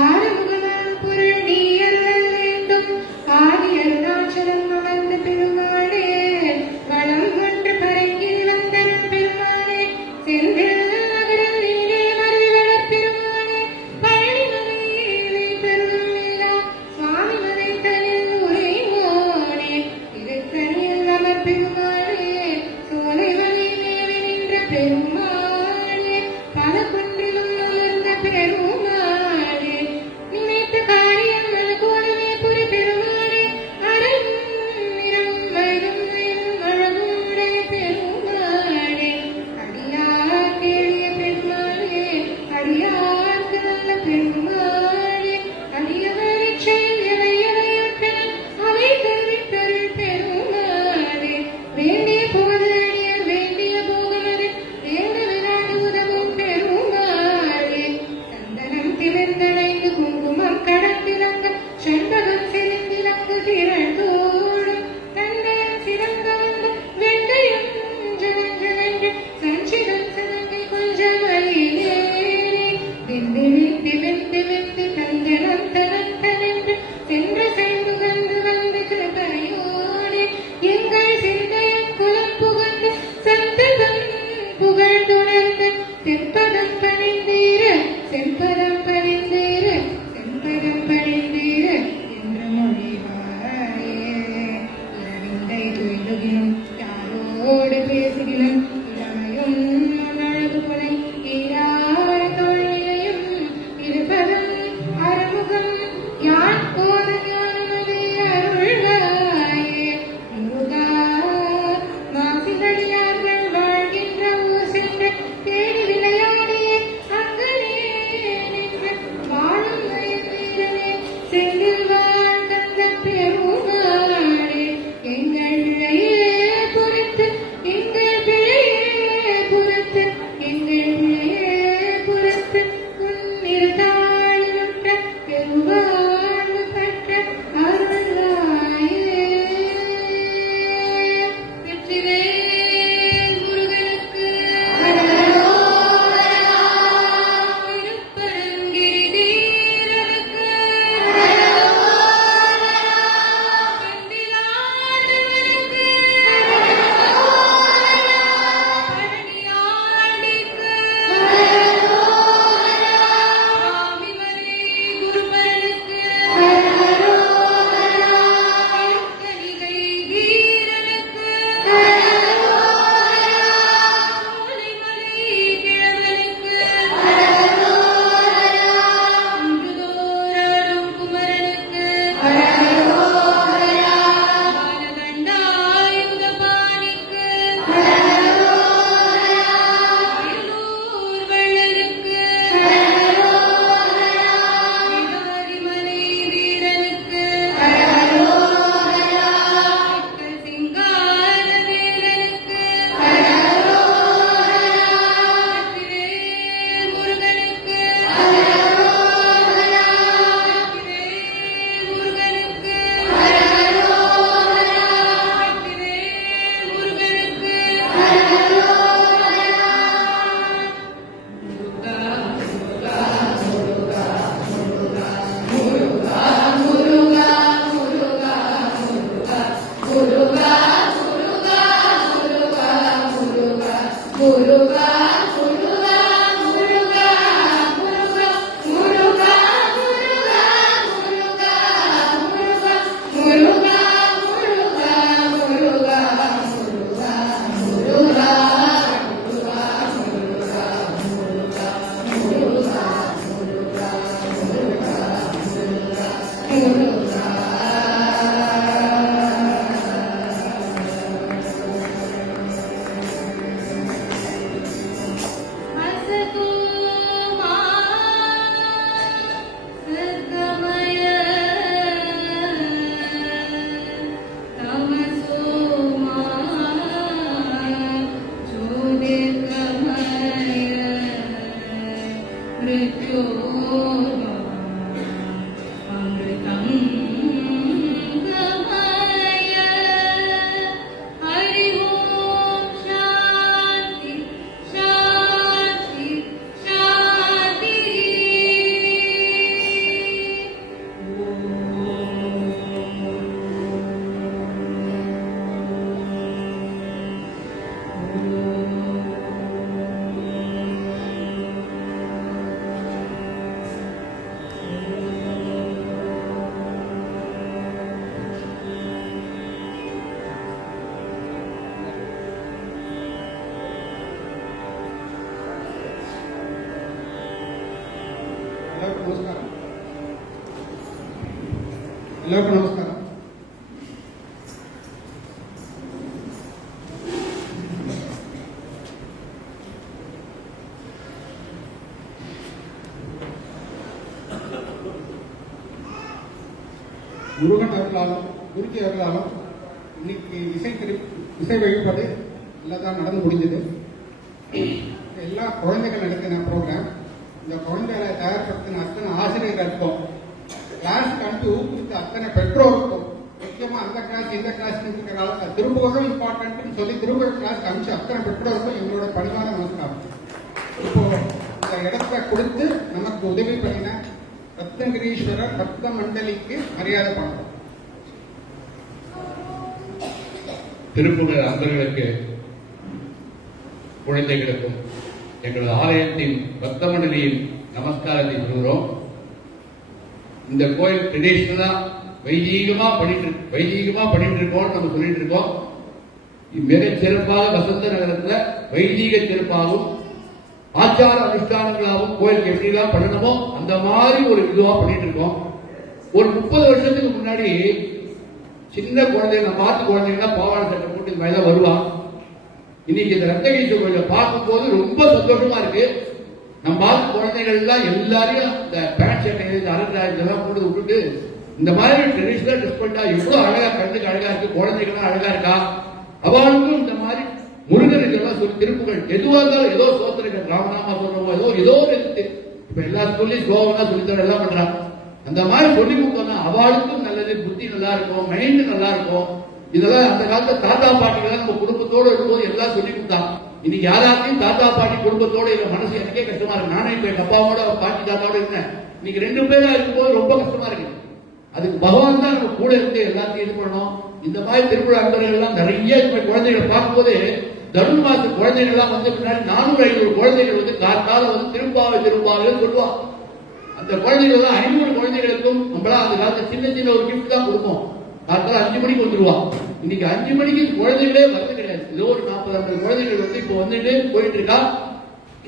ஆறுமுகமான பொருள் நீ அருளல் வேண்டும் ஆதி அருணாச்சலம் அமர்ந்த பெருமாளே வளம் கொண்டு பரங்கி வந்தரும் பெருமாளே செந்தில் நீரே மறைவளர் பெருமாளே பழனிமலையே பெருகும் இல்லா சுவாமி மலைத்தனில் உரைவோனே திருத்தணியில் அமர் பெருமாளே சோலை வழி மேவி நின்ற பெருமாளே பல குன்றிலும் மலர்ந்த பெருமாளே நினைத்த காரியங்கள் கூடவே புரி பெருமாளே அரும் நிறம் வயதும் அழகும் உடைய பெருமாளே அடியார் கேளிய பெருமாளே அடியார்க்கு நல்ல பெருமாளே அடியவரைச் செய்யவை எவையொற்றன அவை தெரிவித்தருள் பெருமாளே வேண்டிய போது அடியர் வேண்டிய போகமது வேண்ட வினாடி உதவும் பெருமாளே சந்தனம் திருத்தாளுற்ற பெருவாழ்வு பெற்ற அருள்வாயே. வெற்றிவேல் முருகனுக்கு திருப்பரங்கிரி தீரனுக்கு கந்திலாதவனுக்கு பழனியாண்டிக்கு சுவாமிமலை குருபரனுக்கு திருக்கணிகை தீரனுக்கு சோலைமலை கிழவனுக்கு குன்றுதோறும் குமரனுக்கு பாலகண்டாயுதபாணிக்கு அயலூர் வள்ளலுக்கு விடாரிமலை வீரனுக்கு சிக்கல் சிங்கார வேலனுக்கு வெற்றிவேல் முருகனுக்கு வெற்றிவேல் முருகனுக்கு வெற்றிவேல் முருகனுக்கு அசதோ மா சத்கமய தமசோ மா ஜோதிர்கமய மிருத்யோர்மா அமிர்தம் கமய. ஹரி ஓம் சாந்தி சாந்தி சாந்தி. ಎಲ್ಲರಿಗೂ ನಮಸ್ಕಾರ. முருகன் அருளாலும் குருஜி அருளாலும் இன்னைக்கு இசை வழிபாடு எல்லாம் தான் நடந்து முடிஞ்சது. எல்லா குழந்தைகள் நடத்தின ப்ரோக்ராம். இந்த குழந்தைகளை தயார்படுத்தின அத்தனை ஆசிரியர்களுக்கும், கிளாஸ்க்கு அனுப்பி ஊக்குவித்த அத்தனை பெற்றோருக்கும், முக்கியமா அந்த கிளாஸ் இந்த கிளாஸ் இருக்கிற காலத்தில் திரும்பவும் இம்பார்ட்டன்ட்னு சொல்லி திரும்ப கிளாஸ் அனுப்பிச்சு அத்தனை பெற்றோருக்கும் எங்களோட பணிவான நமஸ்காரம். இப்போ இந்த இடத்தை கொடுத்து நமக்கு உதவி பண்ணின ரத்னகிரீஸ்வரர் பக்த மண்டலிக்கு மரியாதை பண்ணணும். திருப்புகழ் அன்பர்களுக்கு, குழந்தைகளுக்கும் எங்களது ஆலயத்தின் பக்த மண்டலியின் நமஸ்காரத்தை சொல்கிறோம். இந்த கோயில் ட்ரெடிஷனலா வைதீகமா பண்ணிட்டு இருக்கோம் நம்ம சொல்லிட்டு இருக்கோம். மிக சிறப்பாக வசந்த நகரத்துல வைதீக சிறப்பாகவும் ஆச்சார அனுஷ்டானங்களாகவும் கோயிலுக்கு எப்படிலாம் பண்ணணுமோ அந்த மாதிரி ஒரு இதுவா பண்ணிட்டு இருக்கோம். ஒரு 30 வருஷத்துக்கு முன்னாடி சின்ன குழந்தைங்க, நம்ம மாத்து குழந்தைங்க பாவாடை சட்டை போட்டு இந்த மாதிரிதான் வருவான். இன்னைக்கு இந்த ரத்னகிரீஸ்வரர் கோயிலை பார்க்கும்போது ரொம்ப சந்தோஷமா இருக்கு. நம்ம மாத்து குழந்தைகள் எல்லாம் எல்லாரையும் இந்த பேண்ட் ஷர்ட் இந்த அலங்காரத்தெல்லாம் போட்டு விட்டுட்டு இந்த மாதிரி ட்ரெடிஷனல் ட்ரெஸ் பண்ணா எவ்வளவு அழகா, கண்ணுக்கு அழகா இருக்கு, குழந்தைகள்லாம் அழகா இருக்கா. அவளுக்கும் இந்த மாதிரி முருகன் இதெல்லாம் சொல்லி திருப்புகள் எதுவாக இருந்தாலும் ஏதோ சோத்திரங்கள் ராமநாமா சொல்றோமோ ஏதோ இப்ப எல்லா ஸ்கூல்லையும் ஸ்லோகமா சொல்லித்தர எல்லாம் பண்றாங்க. அந்த மாதிரி சொல்லி கொடுத்தோம்னா அவளுக்கும் நல்லது, புத்தி நல்லா இருக்கும், மைண்ட் நல்லா இருக்கும். இதெல்லாம் அந்த காலத்துல தாத்தா பாட்டிகள் நம்ம குடும்பத்தோடு இருக்கும்போது எல்லாம் சொல்லி கொடுத்தாங்க. இன்னைக்கு யாராலையும் தாத்தா பாட்டி குடும்பத்தோட இல்ல, மனசு எனக்கே கஷ்டமா இருக்கு. நானே இப்ப எங்க அப்பாவோட பாட்டி தாத்தாவோட இருந்தேன். இன்னைக்கு 2 பேரா இருக்கும்போது ரொம்ப கஷ்டமா இருக்கு. அதுக்கு பகவான் தான் நம்ம கூட இருந்து எல்லாத்தையும் இது பண்ணணும். இந்த மாதிரி திருவிழா அன்பர்கள் எல்லாம் நிறைய குழந்தைகளை பார்க்கும்போது தனுர் மாச குழந்தைகள் எல்லாம் வந்து பின்னாடி 400-500 குழந்தைகள் வந்து காத்தால வந்து திரும்பாவே சொல்லுவான். அந்த குழந்தைகள் எல்லாம் 500 குழந்தைகளுக்கும் நம்மளா அந்த காலத்துல சின்ன சின்ன ஒரு கிஃப்ட் தான் கொடுப்போம். காத்தால 5 மணிக்கு வந்துருவான். இன்னைக்கு 5 மணிக்கு குழந்தைகளே வரது கிடையாது. ஏதோ ஒரு 40-50 குழந்தைகள் வந்து இப்ப வந்துட்டு போயிட்டு இருக்கா.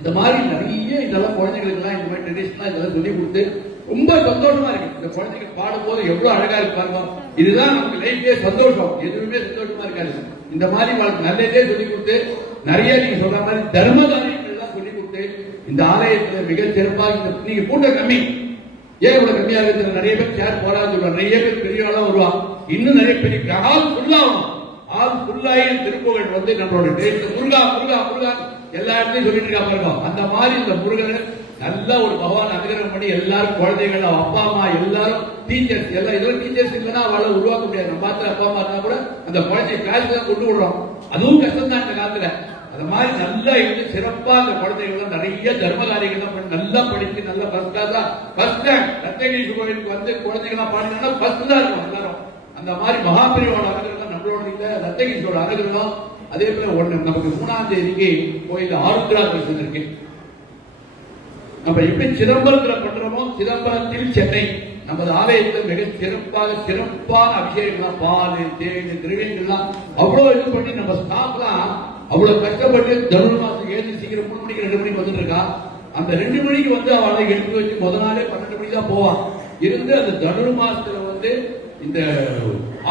இந்த மாதிரி நிறைய இதெல்லாம் குழந்தைகளுக்கு எல்லாம் இந்த மாதிரி ட்ரெடிஷனலா இதெல்லாம் சொல்லி கொடுத்து ரொம்ப சந்தோஷமா இருக்கு. இந்த குழந்தைகள் பாடும் போது எவ்வளவு அழகா இருக்கு பாருங்க. இதுதான் நமக்கு லைஃப்லயே சந்தோஷம். எதுவுமே சந்தோஷமா இருக்காது. இந்த மாதிரி வாழ்க்கை நல்லதே சொல்லி கொடுத்து நிறைய நீங்க சொல்ற மாதிரி தர்ம காரியங்கள் எல்லாம் சொல்லி கொடுத்து இந்த ஆலயத்துல மிக சிறப்பாக நீங்க கூட்டம் கம்மி. ஏன் இவ்வளவு கம்மியா இருக்கு? நிறைய பேர் சேர் போடாது சொல்றாங்க. நிறைய பேர் பெரிய ஆளா வருவாங்க. இன்னும் நிறைய பெரிய ஆள் ஃபுல்லாகும். ஆள் ஃபுல்லாகி திருப்புகழ் வந்து நம்மளோட முருகா முருகா முருகா எல்லா இடத்தையும் சொல்லிட்டு இருக்கா பாருங்க. அந்த மாதிரி இந்த முருகன் நல்ல ஒரு பகவான் அனுகிரகம் பண்ணி எல்லாரும் குழந்தைகள், அப்பா அம்மா எல்லாரும் டீச்சர்ஸ் எல்லாம் இதெல்லாம் டீச்சர்ஸ் இல்லைன்னா அவளை உருவாக்க முடியாது. நம்ம பார்த்து அப்பா அம்மா இருந்தா கூட அந்த குழந்தைய கிளாஸ் தான் கொண்டு விடுறோம். அதுவும் கஷ்டம் தான் இந்த காலத்துல. அந்த மாதிரி நல்லா இருந்து சிறப்பா அந்த குழந்தைகள் நிறைய தர்ம காரியங்கள் பண்ணி நல்லா படிச்சு நல்லா ஃபர்ஸ்ட் கிளாஸா ஃபர்ஸ்ட் ரேங்க் ரத்னகிரி கோவிலுக்கு வந்து குழந்தைகள்லாம் பாடினா ஃபர்ஸ்ட் தான் இருக்கும் எல்லாரும். அந்த மாதிரி மகாபிரிவோட அனுகிரகம் நம்மளோட இல்ல, ரத்னகிரியோட அனுகிரகம். அதே போல நமக்கு 3ஆம் தேதிக்கு கோயில் ஆருத்ரா தரிசனம் இருக்கு. நம்ம எப்படி சிதம்பரத்துல பண்றோமோ சிதம்பரத்தில் சென்னை நமது ஆலயத்தில் மிக சிறப்பான அபிஷேகம், பால், தேன், திரவியங்கள்லாம் அவ்வளவு இது பண்ணி நம்ம ஸ்டாஃப்லாம் அவ்வளவு கஷ்டப்பட்டு தனுர் மாசம் ஏழு சீக்கிரம் 3 மணிக்கு 2 மணிக்கு வந்துட்டு இருக்கா. அந்த 2 மணிக்கு வந்து அவளை எடுத்து வச்சு முதல் நாளே 12 மணிக்கு தான் போவான். இருந்து அந்த தனுர் மாசத்துல வந்து இந்த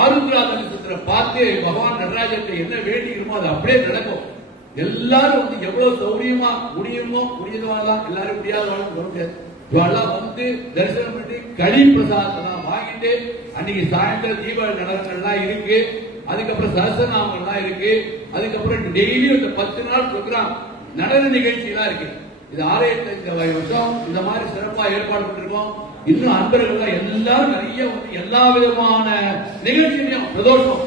ஆருத்ரா தரிசனத்துல பார்த்து பகவான் நடராஜத்தை என்ன வேண்டிக்கிறோமோ அது அப்படியே நடக்கும். எல்லாரும் வந்து எவ்வளவு சௌரியமா முடியதவாலாம் எல்லாரும் முடியாதவாளும் வர முடியாது. இவெல்லாம் வந்து தரிசனம் பண்ணி களி பிரசாதம் வாங்கிட்டு அன்னைக்கு சாயந்தரம் தீபாவளி நடனங்கள்லாம் இருக்கு. அதுக்கப்புறம் சரசநாமங்கள்லாம் இருக்கு. அதுக்கப்புறம் டெய்லி இந்த 10 நாள் ப்ரோக்ராம் நடன நிகழ்ச்சி எல்லாம் இருக்கு. இது ஆலயத்தை இந்த வருஷம் இந்த மாதிரி சிறப்பா ஏற்பாடு பண்ணிருக்கோம். இன்னும் அன்பர்கள் எல்லாரும் நிறைய வந்து எல்லா விதமான நிகழ்ச்சியிலையும் பிரதோஷம்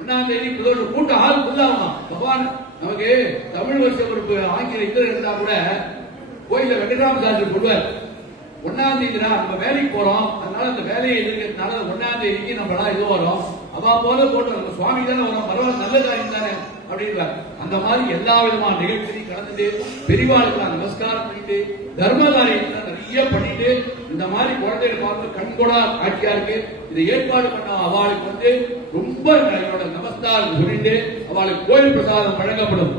1ஆம் தேதி பிரதோஷம் கூட்டம் ஆள் ஃபுல்லாகும். பகவான் நமக்கு தமிழ் வருஷ பொறுப்பு ஆங்கில இதர் இருந்தா கூட கோயில வெங்கட்ராம சாஸ்திரி சொல்லுவார், 1ஆம் தேதி நம்ம வேலைக்கு போறோம், அதனால அந்த வேலையை எதிர்க்கிறதுனால 1ஆம் தேதிக்கு நம்மளாம் இது வரும். அவா போல போட்டு நம்ம சுவாமி தானே வரும், பரவாயில்ல நல்ல காரியம் தானே அப்படின்றார். அந்த மாதிரி எல்லா விதமான நிகழ்ச்சியும் கலந்துட்டு பெரியவாளுக்கு நமஸ்காரம் பண்ணிட்டு தர்ம காரியத்தை நிறைய பண்ணிட்டு இந்த மாதிரி குழந்தைகள் பார்த்து கண்கூடா காட்சியா இருக்கு. இதை ஏற்பாடு பண்ண அவளுக்கு வந்து ரொம்ப என்னோட நமஸ்காரம் சொல்லிட்டு அவளுக்கு கோயில் பிரசாதம் வழங்கப்படும்.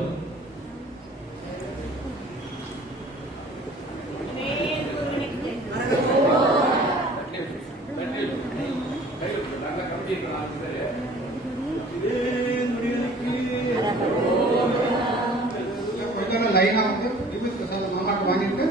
லைனா வந்து விபூதி பிரசாதம் மாமாக்கு வாங்கிட்டு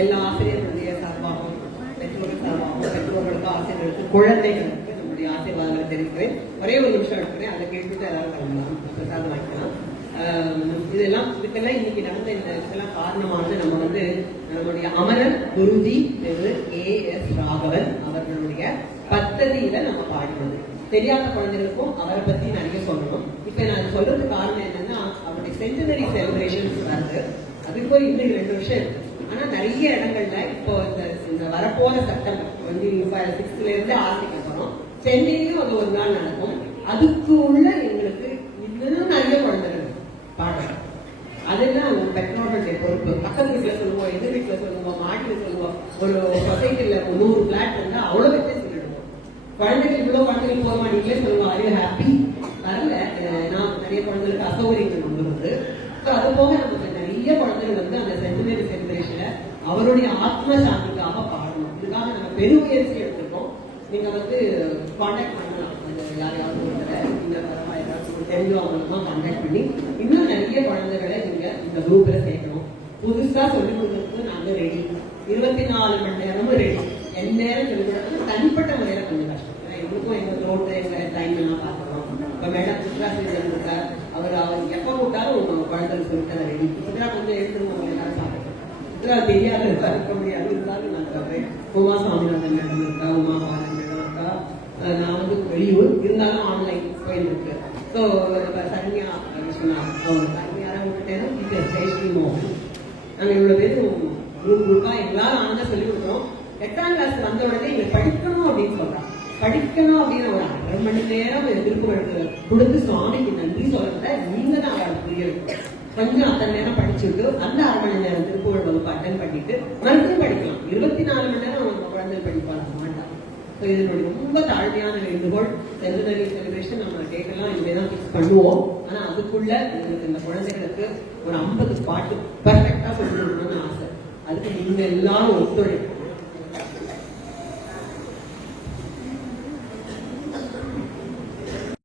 எல்லா ஆசிரியர்களுடைய சார்பாகவும் பெற்றோர்கள் சார்பாகவும் பெற்றோர்களுக்கு ஆசிரியர்களுக்கு குழந்தைகளுக்கு நம்முடைய ஆசீர்வாதங்களை தெரிவிக்கிறேன். ஒரே ஒரு நிமிஷம் எடுக்கிறேன், அதை கேட்டுட்டு எல்லாரும் கிளம்பலாம், பிரசாதம் வாங்கிக்கலாம். இதுக்கெல்லாம் இன்னைக்கு நடந்த இந்த இதெல்லாம் காரணமானது நம்ம வந்து நம்மளுடைய அமரர் குருஜி திரு A.S. ராகவன் அவர்களுடைய பத்ததியில நம்ம பாடினது. தெரியாத குழந்தைகளுக்கும் அவரை பத்தி நிறைய சொல்லணும். இப்ப நான் சொல்றதுக்கு காரணம் என்னன்னா அவருடைய சென்டினரி செலிப்ரேஷன்ஸ் வருது. அதுக்கு போய் இன்னும் 2 வருஷம் இருக்கு. ஆனா நிறைய இடங்கள்ல இப்போ இந்த வரப்போற செப்டம்பர் 26ல இருந்து ஆரம்பிக்க போறோம். சென்னையிலும் அது ஒரு நாள் நடக்கும். அதுக்கு உள்ள எங்களுக்கு இன்னும் நிறைய குழந்தைகள் பாடுறோம். அதெல்லாம் பெற்றோர்களுடைய பொறுப்பு. பக்கத்து வீட்டுல சொல்லுவோம், எதிர் வீட்டுல சொல்லுவோம், மாட்டுல சொல்லுவோம். ஒரு சொசைட்டில 100 பிளாட் இருந்தா அவ்வளவு பேர்த்தே சொல்லிடுவோம். குழந்தைகள் இவ்வளவு குழந்தைகள் போக மாட்டீங்களே சொல்லுவாங்க. ஐயோ ஹாப்பி வரல. நான் நிறைய குழந்தைகளுக்கு அசௌகரியங்கள் கொண்டு வந்து அது போக நமக்கு நிறைய குழந்தைகள் வந்து அந்த சென்டினரி செலிபிரேஷன்ல அவருடைய ஆத்ம சாந்திக்காக பாடணும். இதுக்காக நம்ம பெருமுயற்சி எடுத்திருக்கோம். நீங்க வந்து கான்டாக்ட் பண்ணலாம். யாரையாவது இந்த தெரிஞ்சவங்களும் கான்டாக்ட் பண்ணி இன்னும் நிறைய குழந்தைகளை நீங்க இந்த குரூப்ல சேர்க்கணும். புதுசா சொல்லிக் கொடுக்கறதுக்கு நாங்க ரெடி. 24 மணி நேரமும் ரெடி. எந்நேரம் சொல்லிக் கொடுக்கறது தனிப்பட்ட முறையில கொஞ்சம் கஷ்டம். எங்களுக்கும் எங்க ரோட்டு எங்க டைம் எல்லாம் பார்க்கணும். இப்ப மேடம் சுற்றுலாசிரியர் இருக்கார். அவர் எப்ப கூட்டாலும் குழந்தைகள் சொல்லிட்டு ரெடி. சுற்றுலா கொஞ்சம் எடுத்துருவோம். எல்லாரும் சாப்பிட்டு சுற்றுலா தெரியாது இருக்க முடியாது. இருந்தாலும் நான் சொல்றேன். உமா சுவாமிநாதன் மேடம் இருக்கா, உமா பாலன் மேடம் இருக்கா. நான் வந்து வெளியூர் இருந்தாலும் ஆன்லைன் கோயில் இருக்கு. ஸோ சரண்யா விஸ்வநாத் யாரை விட்டுட்டேன்னா டீச்சர் ஜெயஸ்ரீ மோகன். நாங்கள் இவ்வளவு பேரும் குரூப்பா எல்லாரும் ஆனந்தா சொல்லிக் கொடுக்குறோம். 8ஆம் கிளாஸ் வந்த உடனே இங்க படிக்கணும் அப்படின்னு சொல்றாங்க. படிக்கணும் அப்படின்னு ஒரு 1/2 மணி நேரம் திருக்குறளுக்கு கொடுத்து சுவாமிக்கு நன்றி சொல்றத நீங்க தான் அவளுக்கு புரிய வைக்கணும். கொஞ்சம் அத்தனை நேரம் படிச்சுட்டு அந்த 1/2 மணி நேரம் திருக்குறள் வகுப்பு அட்டன் பண்ணிட்டு மறுபடியும் படிக்கலாம். 24 மணி நேரம் அவங்க குழந்தை படிப்பாங்க மாட்டாங்க. இதனுடைய ரொம்ப தாழ்மையான வேண்டுகோள். சென்டினரி செலிப்ரேஷன் நம்ம கேட்கலாம், இனிமேதான் பிக்ஸ் பண்ணுவோம். ஆனா அதுக்குள்ள இந்த குழந்தைகளுக்கு ஒரு 50 பாட்டு பர்ஃபெக்டா சொல்லி கொடுக்கணும்னு ஆசை. அதுக்கு நீங்க எல்லாரும் ஒத்துழைப்பு